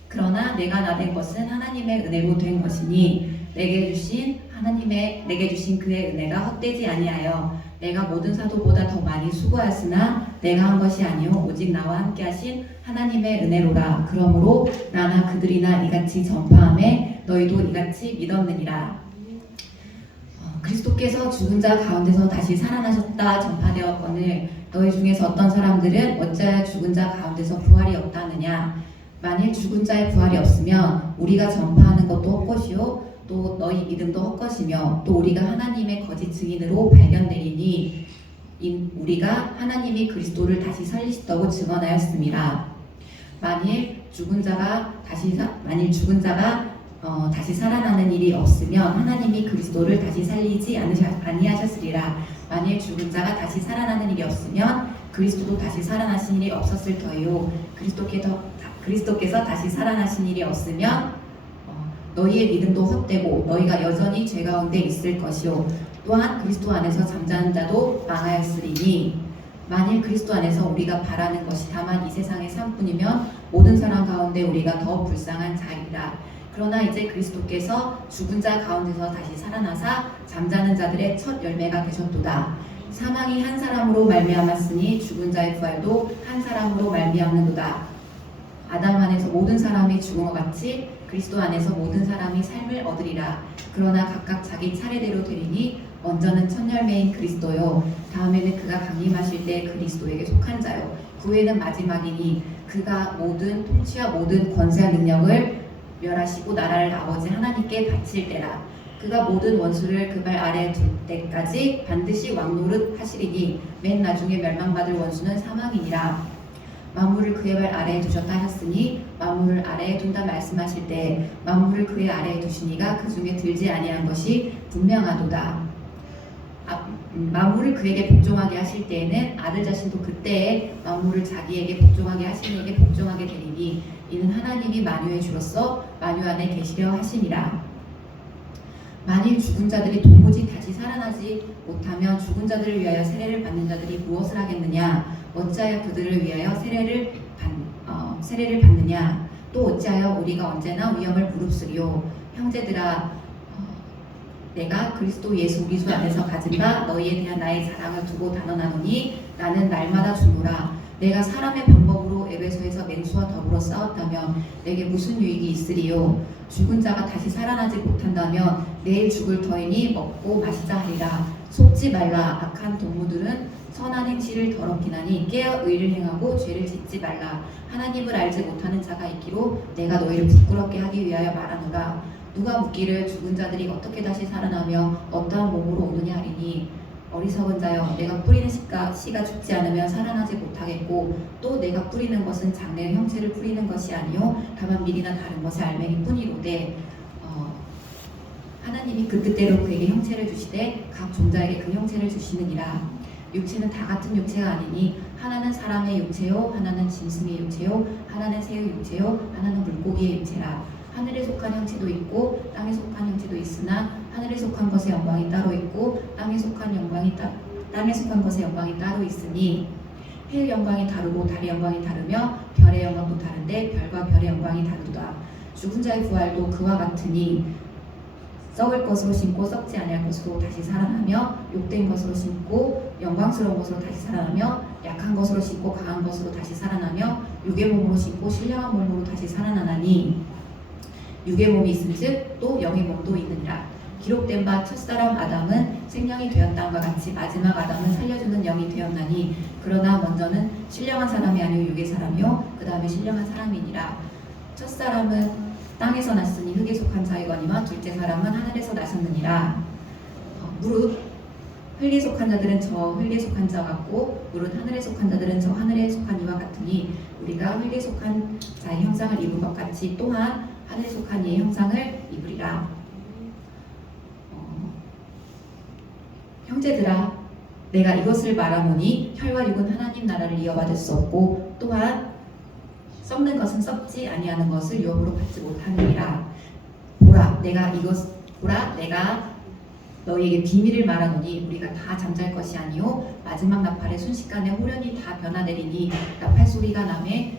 그러나 내가 나된 것은 하나님의 은혜로 된 것이니 내게 주신 그의 은혜가 헛되지 아니하여 내가 모든 사도보다 더 많이 수고하였으나 내가 한 것이 아니요 오직 나와 함께 하신 하나님의 은혜로라. 그러므로 나나 그들이나 이같이 전파하매 너희도 이같이 믿었느니라. 그리스도께서 죽은 자 가운데서 다시 살아나셨다 전파되었거늘 너희 중에서 어떤 사람들은 어찌하여 죽은 자 가운데서 부활이 없다느냐. 만일 죽은 자의 부활이 없으면 우리가 전파하는 것도 헛것이요 또 너희 믿음도 헛것이며 또 우리가 하나님의 거짓 증인으로 발견되리니 우리가 하나님이 그리스도를 다시 살리시다고 증언하였습니다. 만일 죽은 자가 다시 살아나는 일이 없으면 하나님이 그리스도를 다시 살리지 아니하셨으리라. 만일 죽은 자가 다시 살아나는 일이 없으면 그리스도도 다시 살아나신 일이 없었을 터이요 그리스도께서 다시 살아나신 일이 없으면 너희의 믿음도 헛되고 너희가 여전히 죄 가운데 있을 것이요 또한 그리스도 안에서 잠자는 자도 망하였으리니 만일 그리스도 안에서 우리가 바라는 것이 다만 이 세상의 삶뿐이면 모든 사람 가운데 우리가 더 불쌍한 자이라. 그러나 이제 그리스도께서 죽은 자 가운데서 다시 살아나사 잠자는 자들의 첫 열매가 되셨도다. 사망이 한 사람으로 말미암았으니 죽은 자의 부활도 한 사람으로 말미암는도다. 아담 안에서 모든 사람이 죽은 것 같이 그리스도 안에서 모든 사람이 삶을 얻으리라. 그러나 각각 자기 차례대로 되리니 먼저는 첫 열매인 그리스도요 다음에는 그가 강림하실 때 그리스도에게 속한 자요 그 후에는 마지막이니 그가 모든 통치와 모든 권세와 능력을 멸하시고 나라를 아버지 하나님께 바칠 때라. 그가 모든 원수를 그 발 아래에 둘 때까지 반드시 왕노릇 하시리니 맨 나중에 멸망받을 원수는 사망이니라. 만물을 그의 발 아래에 두셨다 하셨으니 만물을 아래에 둔다 말씀하실 때 만물을 그의 아래에 두시니가 그 중에 들지 아니한 것이 분명하도다. 만물을 그에게 복종하게 하실 때에는 아들 자신도 그때에 만물을 자기에게 복종하게 하신 이에게 복종하게 되리니 이는 하나님이 만유의 주로서 만유 안에 계시려 하심이라. 만일 죽은 자들이 도무지 다시 살아나지 못하면 죽은 자들을 위하여 세례를 받는 자들이 무엇을 하겠느냐? 어찌하여 그들을 위하여 세례를 받느냐? 또 어찌하여 우리가 언제나 위험을 무릅쓰리요? 형제들아, 내가 그리스도 예수 우리 주 안에서 가진 바 너희에 대한 나의 자랑을 두고 단언하노니 나는 날마다 죽노라. 내가 사람의 방법으로 에베소에서 맹수와 더불어 싸웠다면 내게 무슨 유익이 있으리요? 죽은 자가 다시 살아나지 못한다면 내일 죽을 터이니 먹고 마시자 하리라. 속지 말라. 악한 동무들은 선한 행실을 더럽게 하니 깨어 의를 행하고 죄를 짓지 말라. 하나님을 알지 못하는 자가 있기로 내가 너희를 부끄럽게 하기 위하여 말하노라. 누가 묻기를 죽은 자들이 어떻게 다시 살아나며 어떠한 몸으로 오느냐 하리니 어리석은 자여, 내가 뿌리는 씨가 죽지 않으면 살아나지 못하겠고 또 내가 뿌리는 것은 장래의 형체를 뿌리는 것이 아니요 다만 밀이나 다른 것의 알맹이 뿐이로되 하나님이 그 뜻대로 그에게 형체를 주시되 각 종자에게 그 형체를 주시느니라. 육체는 다 같은 육체가 아니니 하나는 사람의 육체요 하나는 짐승의 육체요 하나는 새의 육체요 하나는 물고기의 육체라. 하늘에 속한 형체도 있고 땅에 속한 형체도 있으나 하늘에 속한 것의 영광이 따로 있고 땅에 속한 것의 영광이 따로 있으니 해의 영광이 다르고 달의 영광이 다르며 별의 영광도 다른데 별과 별의 영광이 다르도다. 죽은 자의 부활도 그와 같으니 썩을 것으로 심고 썩지 아니할 것으로 다시 살아나며 욕된 것으로 심고 영광스러운 것으로 다시 살아나며 약한 것으로 심고 강한 것으로 다시 살아나며 육의 몸으로 심고 신령한 몸으로 다시 살아나나니 육의 몸이 있은즉 또 영의 몸도 있느니라. 기록된 바 첫사람 아담은 생명이 되었다함과 같이 마지막 아담은 살려주는 영이 되었나니 그러나 먼저는 신령한 사람이 아니요 육의 사람이요 그 다음에 신령한 사람이니라. 첫사람은 땅에서 났으니 흙에 속한 자이거니와 둘째 사람은 하늘에서 나셨느니라. 무릇 흙에 속한 자들은 저 흙에 속한 자 같고 무릇 하늘에 속한 자들은 저 하늘에 속한 이와 같으니 우리가 흙에 속한 자의 형상을 입은 것 같이 또한 하늘에 속한 이의 형상을 입으리라. 형제들아, 내가 이것을 말하노니 혈과 육은 하나님 나라를 이어받을 수 없고 또한 썩는 것은 썩지 아니하는 것을 유업으로 받지 못하느니라. 보라, 내가 너희에게 비밀을 말하노니 우리가 다 잠잘 것이 아니요 마지막 나팔에 순식간에 호련히 다 변화되리니 나팔 소리가 나매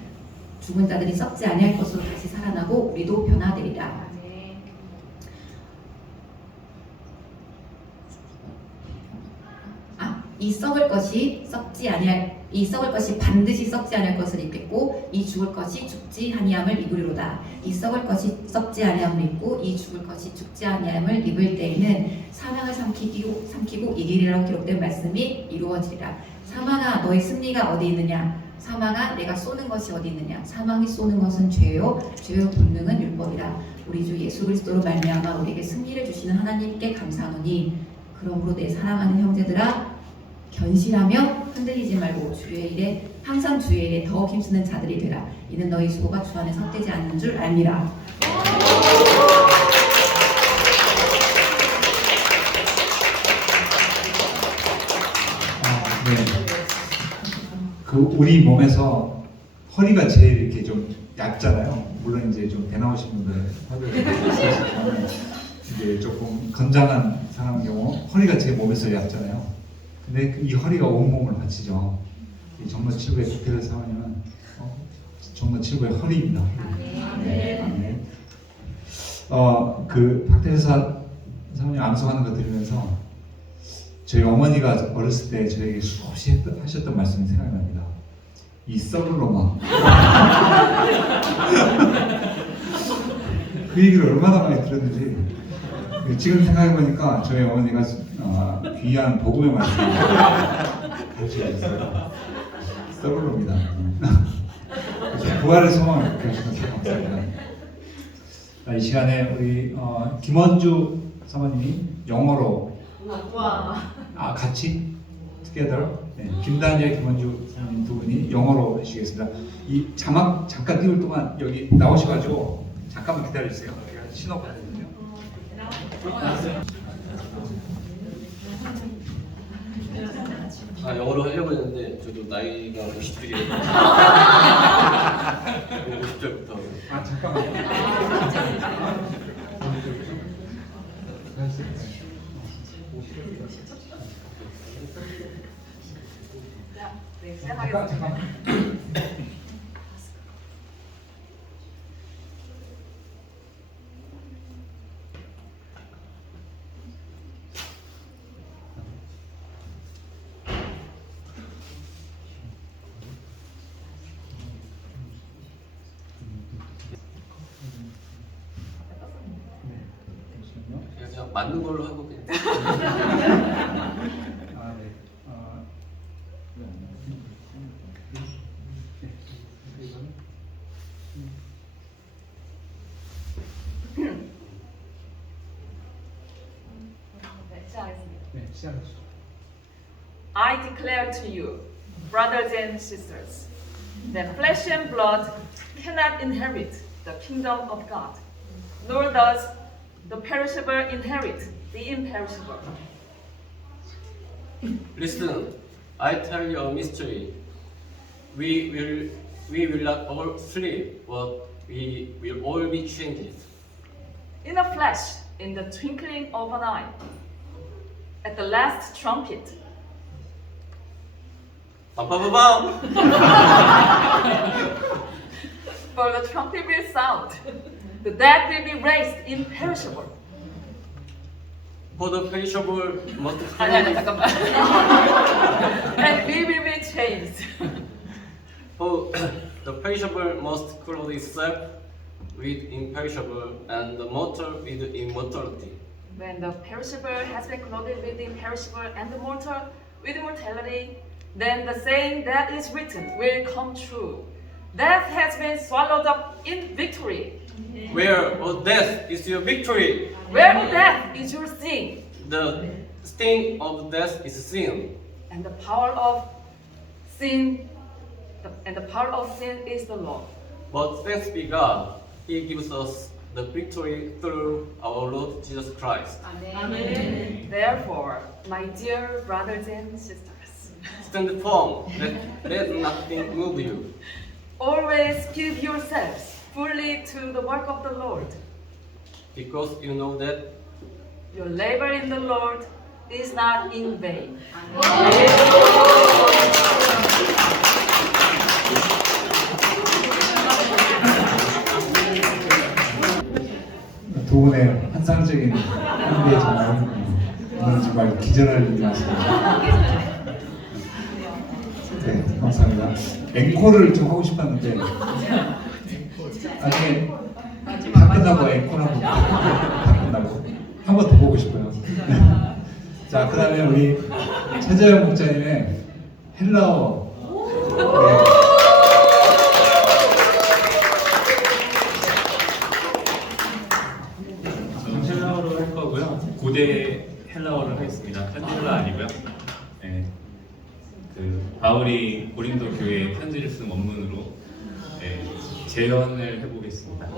죽은 자들이 썩지 아니할 것으로 다시 살아나고 우리도 변화되리라. 이 썩을 것이 반드시 썩지 아니할 것을 입겠고 이 죽을 것이 죽지 아니함을 입으리로다. 이 썩을 것이 썩지 아니함을 입고 이 죽을 것이 죽지 아니함을 입을 때에는 사망을 삼키고 이기리라고 기록된 말씀이 이루어지리라. 사망아, 너의 승리가 어디 있느냐? 사망아, 내가 쏘는 것이 어디 있느냐? 사망이 쏘는 것은 죄요 죄의 본능은 율법이라. 우리 주 예수 그리스도로 말미암아 우리에게 승리를 주시는 하나님께 감사하노니 그러므로 내 사랑하는 형제들아, 견실하며 흔들리지 말고 항상 주의 일에 더욱 힘쓰는 자들이 되라. 이는 너희 수고가 주 안에 헛되지 않는 줄 알미라. 네. 우리 몸에서 허리가 제일 이렇게 좀 얇잖아요. 물론 이제 좀 배 나오신 분들 허리가 있으시면 이제 조금 건장한 사람 경우 허리가 제 몸에서 얇잖아요. 근데 이 허리가 온몸을 바치죠. 이 종로 7부의 국회를 사모님은 종로 7부의 허리입니다. 네. 박대사 사모님 암송하는 거 들으면서 저희 어머니가 어렸을 때 저에게 수없이 하셨던 말씀이 생각납니다. 이 썩을 놈아. 그 얘기를 얼마나 많이 들었는지 지금 생각해보니까 저희 어머니가 귀한 복음의 말씀을 가르쳐주셨어요. 썩을 놈이다. 부활의 소망을 가르쳐주셔서 감사합니다. 이 시간에 우리 김원주 사모님이 영어로 같이 together 김다니엘 김원주 사모님 두 분이 영어로 해주시겠습니다. 이 자막 잠깐 띄울 동안 여기 나오셔가지고 잠깐만 기다려주세요. 제가 신호 받거든요. 영어로 하려고 했는데 저도 나이가 50줄이에요. 50절부터. 잠깐만요. 네, 시작하겠습니다. 잠깐. 그냥 맞는 걸로 하고 그냥. 아, 네. 네, 시작하겠습니다. 네, 시작하시죠. I declare to you, brothers and sisters, that flesh and blood cannot inherit the kingdom of God, nor does the perishable inherit the imperishable. Listen, I tell you a mystery. We will not all sleep, but we will all be changed. In a flash, in the twinkling of an eye, at the last trumpet. 빰빰빰빰! For the trumpet will sound, the dead will be raised imperishable. For the perishable must 아니, 잠깐만. And we will be changed. For the perishable must clothe itself with imperishable, and the mortal with immortality. When the perishable has been clothed with the imperishable and the mortal with immortality, then the saying that is written will come true. Death has been swallowed up in victory. Where, O death, is your victory? Where, O death, is your sting? The sting of death is sin. And the power of sin, is the law. But thanks be God, He gives us the victory through our Lord Jesus Christ. Therefore, my dear brothers and sisters, Stand firm, let nothing move you. always give yourselves fully to the work of the Lord. Because you know that Your labor in the Lord is not in vain. 두 분의 환상적인 한국의 정말 오늘 정말 기절할 일이 많습니다. 네, 감사합니다. 앵콜을 좀 하고 싶었는데 나중에 다 끝나고 앵콜하고 다 끝나고 한 번 더 보고 싶어요. 자, 그다음에 우리 최재형 목사님의 헬라어. 저는 헬라어로 할 거고요. 고대 헬라어를 하겠습니다. 현지 헬라 아니고요. 네. 그 바울이 고린도 교회에 편지를 쓴 원문으로 재현을 해보겠습니다. 네.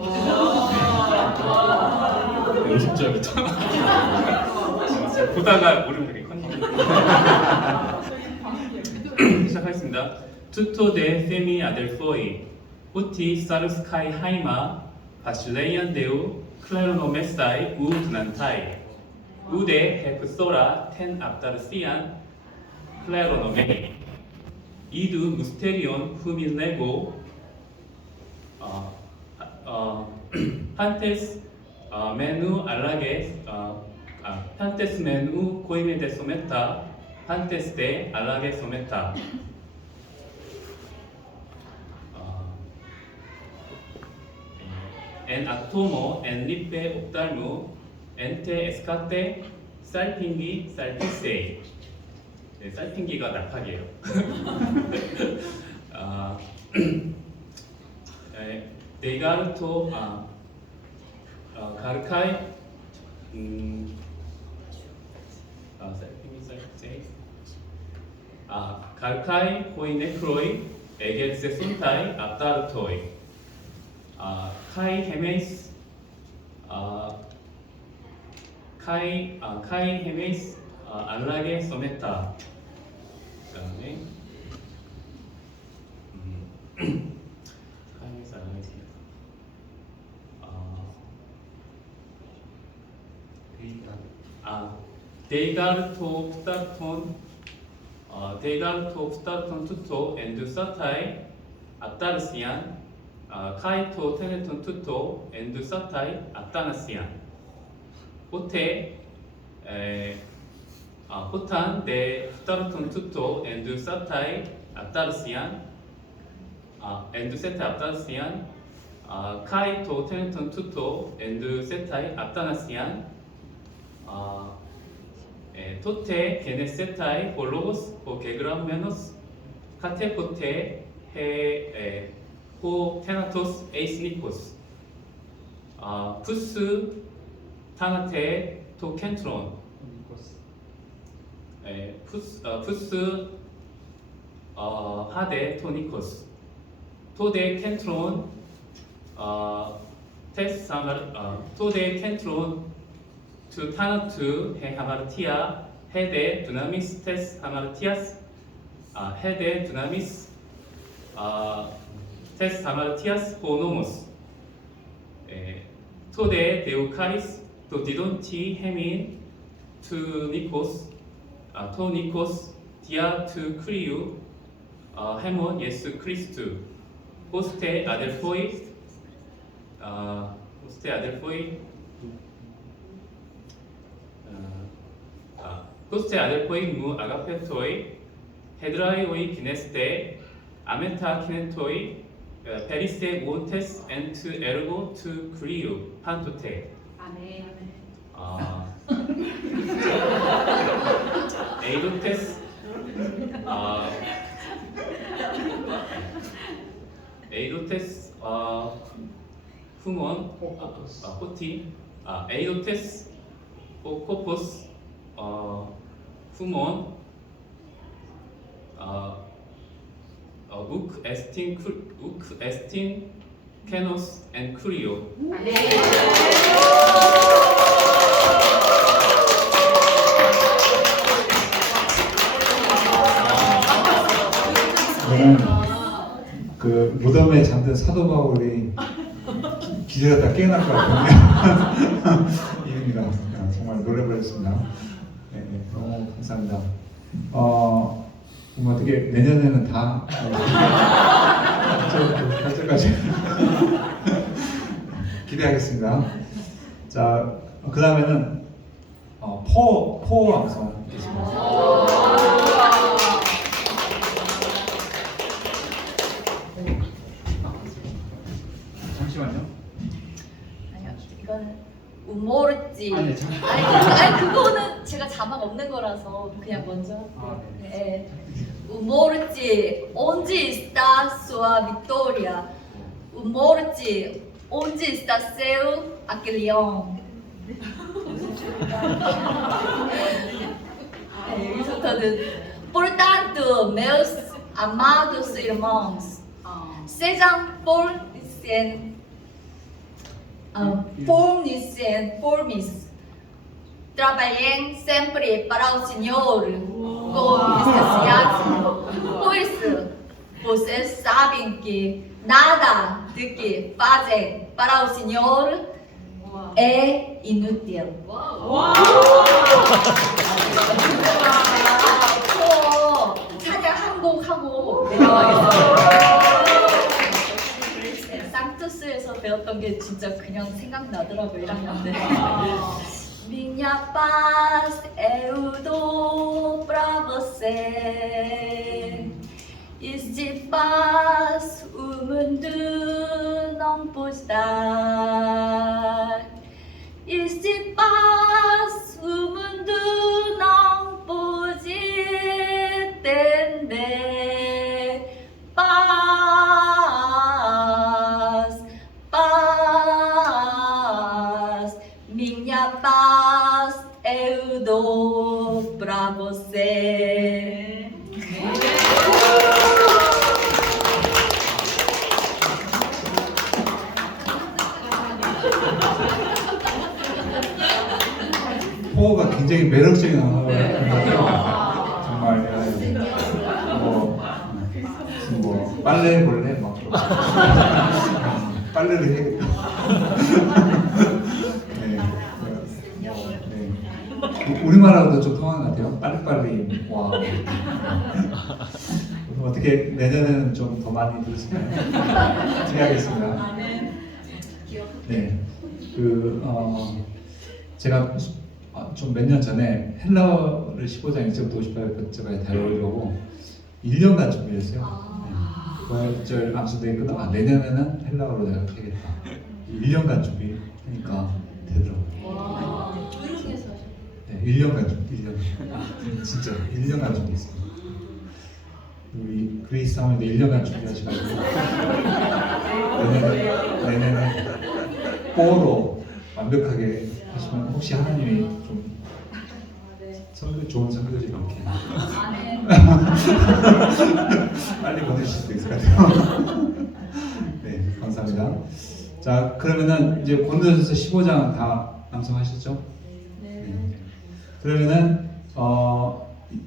50절부터 보다가 모르는 컨디션. 시작하겠습니다. Tutto de femi adelphoi, uti salus kai haima, basileian deu, kleronomestai u dunantai, ude hepsora ten abdarsian, kleronome, idu mysterion humilnego, 판테스 메누 알라게 판테스 메누 코이메데 소메타 판테스 데 알라게 소메타 엔 아토모 엔 리페 옥달무 엔테 에스카테 쌀핑기 쌀피세이. 네, 쌀핑기가 낙하기예요. 데이가르토 가르카이 가르카이 호이네크로이 에겔세 손타이 앞다르토이 카이 헤메이스 카이 헤메이스 알라게 소메타. 그다음에 카이메이스 알라게 소메타. 데이가 데이가르토 푸타르톤 투토 엔드 사타이 아타르시안 카이토 테네톤 투토 엔드 사타이 아타나시안 호탄 데 푸타르톤 투토 엔드 사타이 아타르시안 엔드 세타이 아타르시안 카이토 테네톤 투토 엔드 세타이 아타나시안 토테 게네세타이 볼로고스 게그람메노스 카테코테 호 테나토스 에이스니코스 푸스 타나테 토 켄트론 푸스 하데 토니코스 토데 켄트론 테스 토데 켄트론 투 타나투 헤 하마르티아 헤데 두나미스 테스 하마르티아스 헤데 두나미스 테스 하마르티아스 호노모스 토데 데우카리스 또 디돈티 헤민 투 니코스 토 니코스 디아 투 크리우 헤몬 예수 크리스투 호스테 아델포이 호스테 아델포이 무 아가페토이 헤드라이오이 기네스테 아멘타 키네토이 페리세 모테스 엔트 에르고 투 크리우 판토테 에이도테스 후몬 호티 에이도테스 코포스 후몬 우크 에스틴 케노스 앤 크리오 저는 그 무덤에 잠든 사도 바울이 기절하다 깨어날 것 같은데 이입니다. 정말 노래 불렀습니다. 네, 너무 감사합니다. 그럼 어떻게 내년에는 다 결정까지 기대하겠습니다. 자, 그 다음에는 포 암송 있겠습니다. 잠시만요. 아니요, 이거는 우모르지. 아니, 아니, 그거는 제가 자막 없는 거라서 그냥 먼저. 네. Umorti, onde está sua vitória? Umorti, onde está seu aguilhão? 여기서부터는 Portanto, meus amados irmãos, sejam fornes, trabalhem sempre para o Senhor com entusiasmo, pois vocês sabem que nada do que fazem para o Senhor é inútil. 찬양 한 곡 하고 내려가겠습니다. 상투스에서 배웠던 게 진짜 그냥 생각나더라고요, 1학년 때. Minha paz eu dou pra você. Este paz o mundo não pode dar. Este paz o mundo não pode entender. Paz, paz, minha paz eu dou pra você. 포가 굉장히 매력적인 언어예요. 정말 뭐 빨래 해볼래? 막 빨래를 해야겠다. 네. 우리말하고도 좀 통하는 것 같아요. 빨리빨리 와. 어떻게 내년에는 좀 더 많이 들으시나요? 어떻게 하겠습니다. 네, 제가 좀 몇 년 전에 헬라어를 15장 1절부터 58절까지 다루려고 1년간 준비했어요. 부활절 암수대회 끝나고 내년에는 헬라어로 내가 하겠다. 1년간 준비하니까 되더라고요. 네, 1년간 준비, 1년. 진짜 1년간 준비했어요. 우리 그레이스 하면도 1년간 준비하시고 내년에 뽀로 완벽하게 하시면 혹시 하나님이 좀 좋은 선교지 이렇게 빨리 보내실 수도 있을 것 같아요. 네, 감사합니다. 자, 그러면은 이제 고린도전서 15장 다 암송하셨죠? 네. 그러면은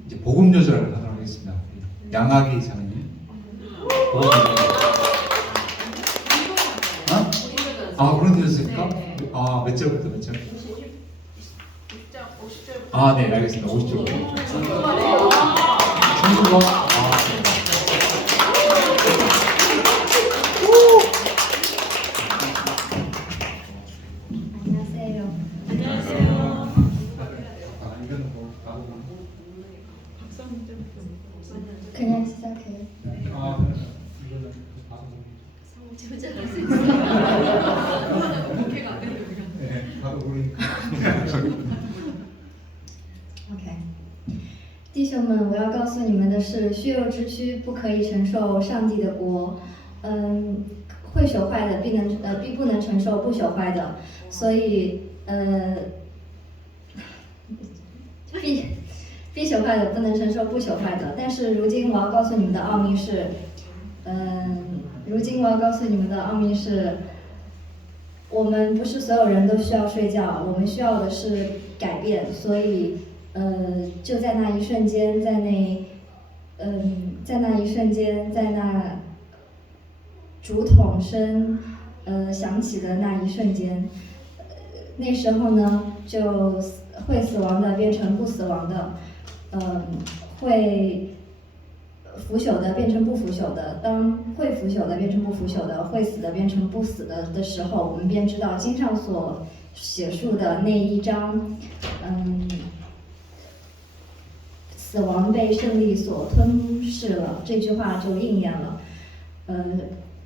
이제 복음 요절을 하도록 하겠습니다. 양아기 장님. 복음 요절. 고린도전서입니까? 몇 절부터 몇 절? 50절. 네, 알겠습니다. 50절. 천국어. 안녕하세요. 이거는 뭐 나보고. 그냥 시작해요. 이거는 나보고. 네, 바로 우리. OK， 弟兄们，我要告诉你们的是，虚肉之躯不可以承受上帝的国。会朽坏的必不能承受不朽坏的，所以必朽坏的不能承受不朽坏的。但是如今我要告诉你们的奥秘是，我们不是所有人都需要睡觉，我们需要的是改变。所以，就在那一瞬间，在那竹筒声响起的那一瞬间，那时候呢，就会死亡的变成不死亡的，会腐朽的变成不腐朽的。当会腐朽的变成不腐朽的，会死的变成不死的时候，我们便知道经上所写述的那一章，死亡被胜利所吞噬了，这句话就应验了。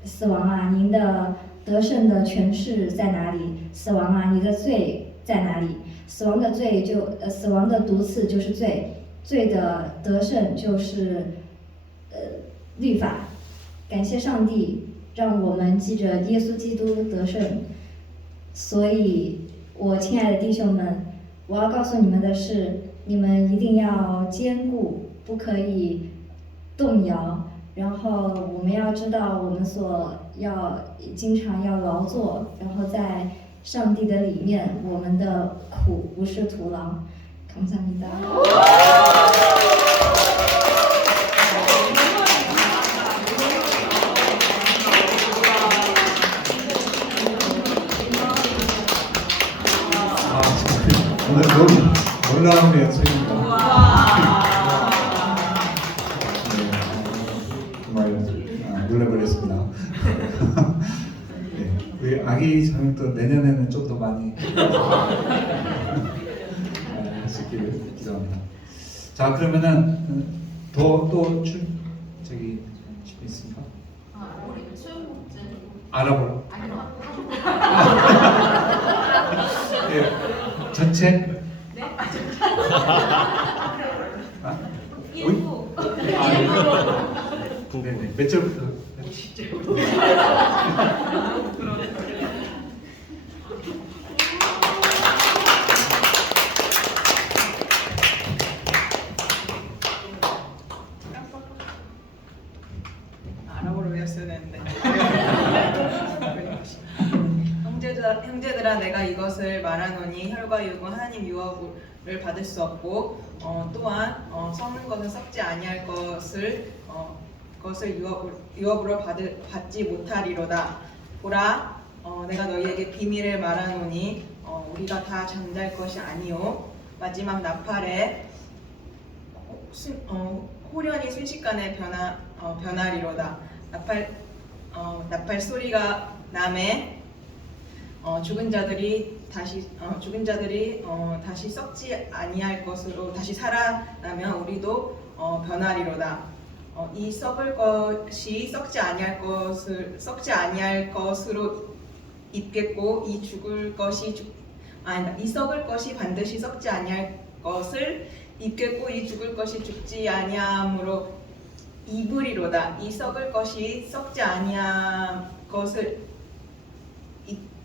死亡啊，您的得胜的权势在哪里？死亡啊，你的罪在哪里？死亡的毒刺就是罪，罪的得胜就是律法。感谢上帝，让我们记着耶稣基督得胜。所以，我亲爱的弟兄们，我要告诉你们的是，你们一定要坚固，不可以动摇。然后我们要知道，我们经常要劳作，然后在上帝的里面，我们的苦不是徒劳。감사합니다。오늘 놀라운 연습입니다. 정말 놀라버렸습니다. 네, 우리 아기 자매도 내년에는 좀 더 많이 할 수 있기를 기도합니다. 자, 그러면은 저기 있습니까? 우리 수영복지 알아보러. 아니요. 네, 전체? 네? 일부. 네네. 몇 절부터? 50절. 알아보러 외웠어야 되는데. 형제들아 내가 이것을 말하노니 혈과 육은 하나님 유업을 받을 수 없고 또한 썩는 것은 썩지 아니할 것을 유업으로 받지 못하리로다. 보라 내가 너희에게 비밀을 말하노니 우리가 다 잠잘 것이 아니요 마지막 나팔에 호련히 순식간에 변하리로다. 나팔 소리가 남에 죽은 자들이 다시 썩지 아니할 것으로 다시 살아나면 우리도 변하리로다. 이 썩을 것이 썩지 아니할 것으로 입겠고 이 썩을 것이 반드시 썩지 아니할 것을 입겠고 이 죽을 것이 죽지 아니함으로 입으리로다. 이 썩을 것이 썩지 아니할 것을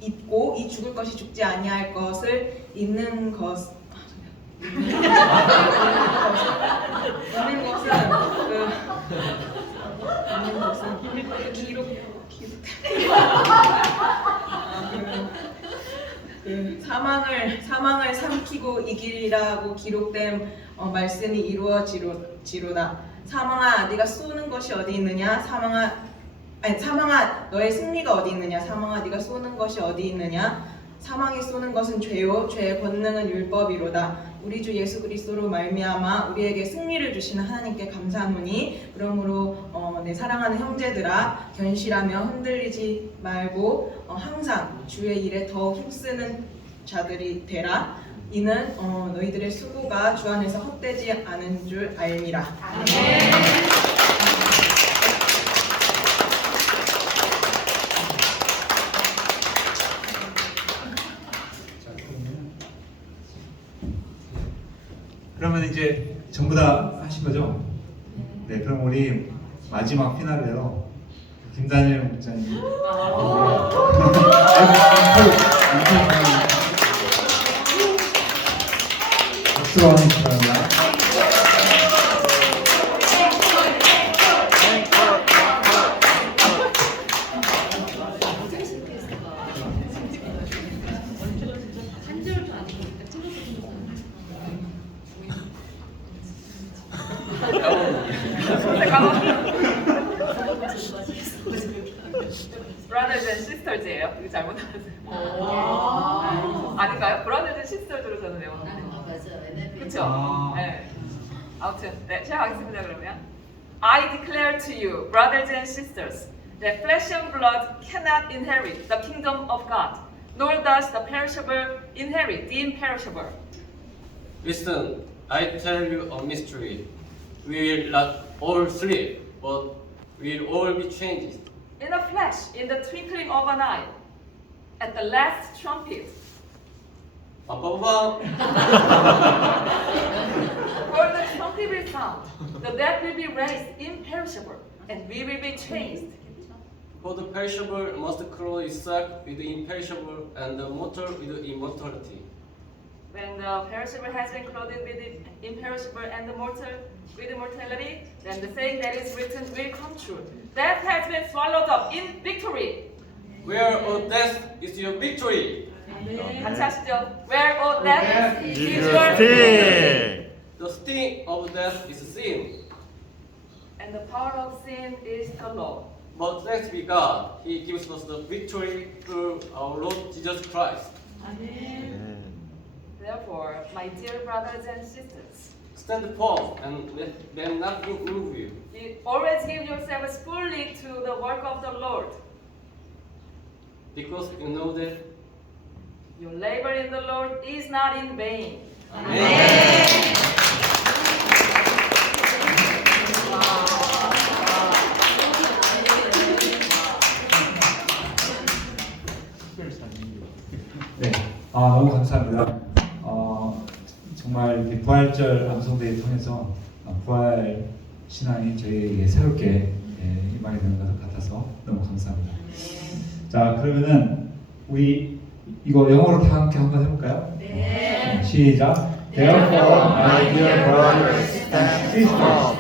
입고 이 죽을 것이 죽지 아니할 것을 입는 것은 사망을 삼키고 이기리라고 기록된 말씀이 이루어지로다. 사망아 네가 쏘는 것이 어디 있느냐? 사망아 너의 승리가 어디 있느냐? 사망아 네가 쏘는 것이 어디 있느냐? 사망이 쏘는 것은 죄요 죄의 권능은 율법이로다. 우리 주 예수 그리스도로 말미암아 우리에게 승리를 주시는 하나님께 감사하노니 그러므로 내 사랑하는 형제들아 견실하며 흔들리지 말고 항상 주의 일에 더욱 힘쓰는 자들이 되라. 이는 너희들의 수고가 주 안에서 헛되지 않은 줄 알미라. 그러면 이제 전부 다 하신 거죠? 네, 그럼 우리 마지막 피날레로 김다니엘 목사님. 박수로 한번 부탁합니다. Brothers and Sisters예요. 이거 잘못하세요. 아닌가요? Brothers and Sisters로 저는 외웠는데. 그렇죠? 네. 아무튼 네, 시작하겠습니다. 그러면 I declare to you, brothers and sisters, that flesh and blood cannot inherit the kingdom of God, nor does the perishable inherit the imperishable. Listen, I tell you a mystery. We will not all sleep, but we will all be changed. In a flash, in the twinkling of an eye, at the last trumpet. 빠빠밤. For the trumpet will sound, the dead will be raised imperishable, and we will be changed. For the perishable must clothe itself with the imperishable, and the mortal with immortality. When the perishable has been clothed with the imperishable and the mortal with immortality, then the saying that is written will come true. Death has been swallowed up in victory. Where, O death, is your victory? 같이 하시죠. Where, O death, is your victory? The sting of death is sin. And the power of sin is the law. But thanks be God, He gives us the victory through our Lord Jesus Christ. Therefore, my dear brothers and sisters, Stand firm and let them not move you. you always give yourselves fully to the work of the Lord. Because you know that. Your labor in the Lord is not in vain. Amen. 네, 너무 감사합니다. 정말 이렇게 부활절 암송대회 통해서 부활 신앙이 저희에게 새롭게 임하게 되는 것 같아서 너무 감사합니다. 자, 그러면은 우리 이거 영어로 다 함께 한번 해볼까요? 네. 시작. Therefore, my dear brothers and sisters,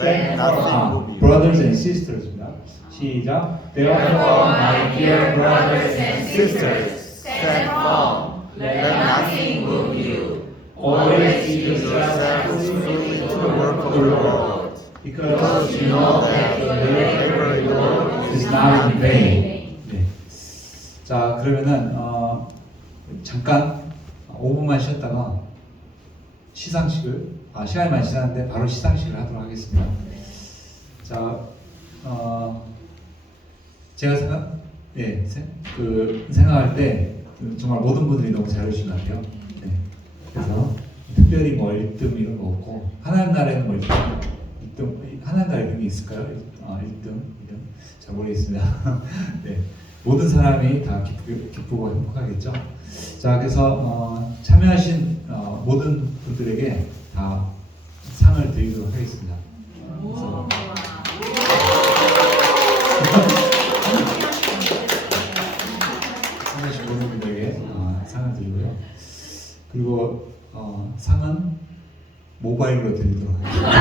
let nothing brothers and sisters입니다. 시작. Therefore, my dear brothers and sisters, stand firm. Let nothing move you. Always give yourselves fully to the work of the Lord, because you know that the labor of the Lord is not in vain. 네. 자, 그러면은 잠깐 5분만 쉬었다가 시상식을 시간이 많이 지났는데 바로 시상식을 하도록 하겠습니다. 자, 제가 생각할 때 정말 모든 분들이 너무 잘해주신 것 같아요. 네. 그래서 특별히 뭐 1등 이런 거 없고 하나님 나라에는 뭐 1등 하나님 나라 이런 게 있을까요? 1등 이런 잘 모르겠습니다. 네. 모든 사람이 다 기쁘고 행복하겠죠. 자, 그래서 참여하신 모든 분들에게 다 상을 드리도록 하겠습니다. 그래서 참여하신 모든 분들에게 상을 드리고요. 그리고 상은 모바일로 드리도록 하겠습니다.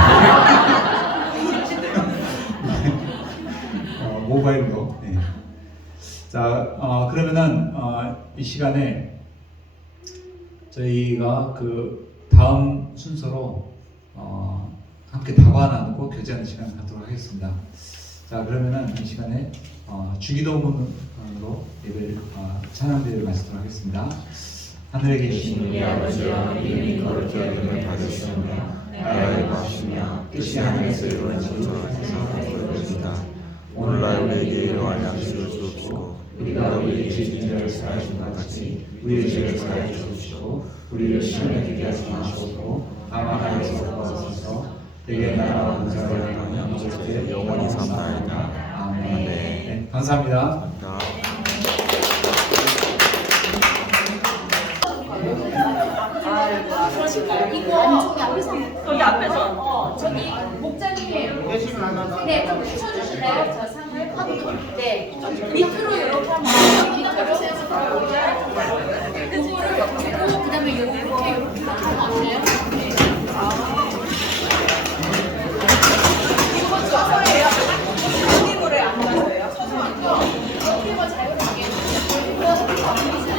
모바일로. 네. 자, 그러면은 이 시간에 저희가 그 다음 순서로 함께 다과 나누고 교제하는 시간을 갖도록 하겠습니다. 자, 그러면은 이 시간에 주기도문으로 예배를 찬양대를 마치도록 하겠습니다. 하늘에 계신 우리 아버지여, 이름이 거룩히 여김을 받으시오며 나라를 마시며 뜻이 하늘에서 이루어진 것처럼 세상에 이루어지다. 오늘날 우리에게 일용할 양식을 주옵시고 우리가 우리의 죄인들을 사하여 준 것 같이 우리의 죄를 사하여 주옵시고 우리를 시험에 들게 하지 마시옵고 다만 하나님께서 도와주소서. 대개 나라와 권세와 영광이 영원히 삼나이다. 아멘. 네, 감사합니다. 거기 앞에서 저기 목장님 네, 좀 붙여주실래요? 저 상을 네, 밑으로 이렇게 하면 밑으로 그거를 그다음에 이렇게 하면 어때요? 이거 서서예요. 여기 노래 안 나서요. 서서 안 나. 이거 자유롭게 이제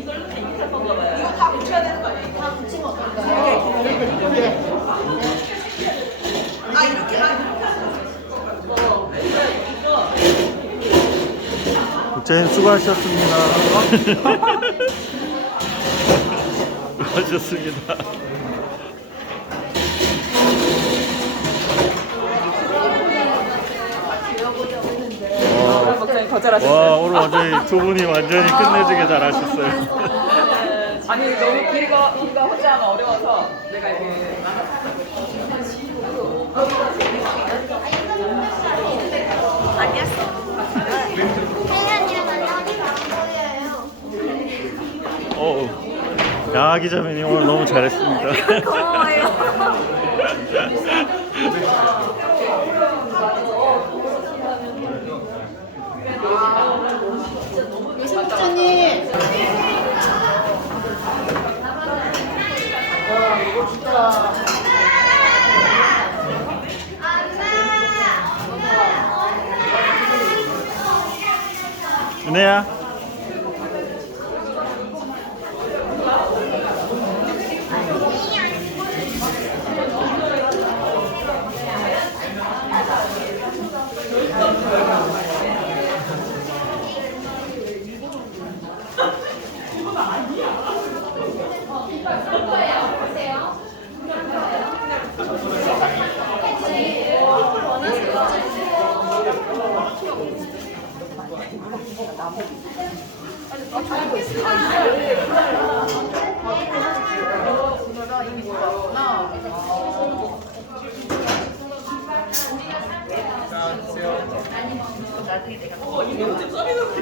이걸로 다 이렇게 건가 봐요. 이거 다 붙여야 되는 거 아니에요? 다 붙이면 어떨까요? 이렇게 국장님 수고하셨습니다. 수고하셨습니다. 와, 오늘 완전히 두 분이 완전히 끝내주게 잘하셨어요. 아니 너무 길이가 혼자 하면 어려워서 내가 이렇게 야, 기자매님 오늘 너무 잘했습니다. 고마워요. 요심부장님 이거 진짜 은혜야. 이거 좀 써내놓고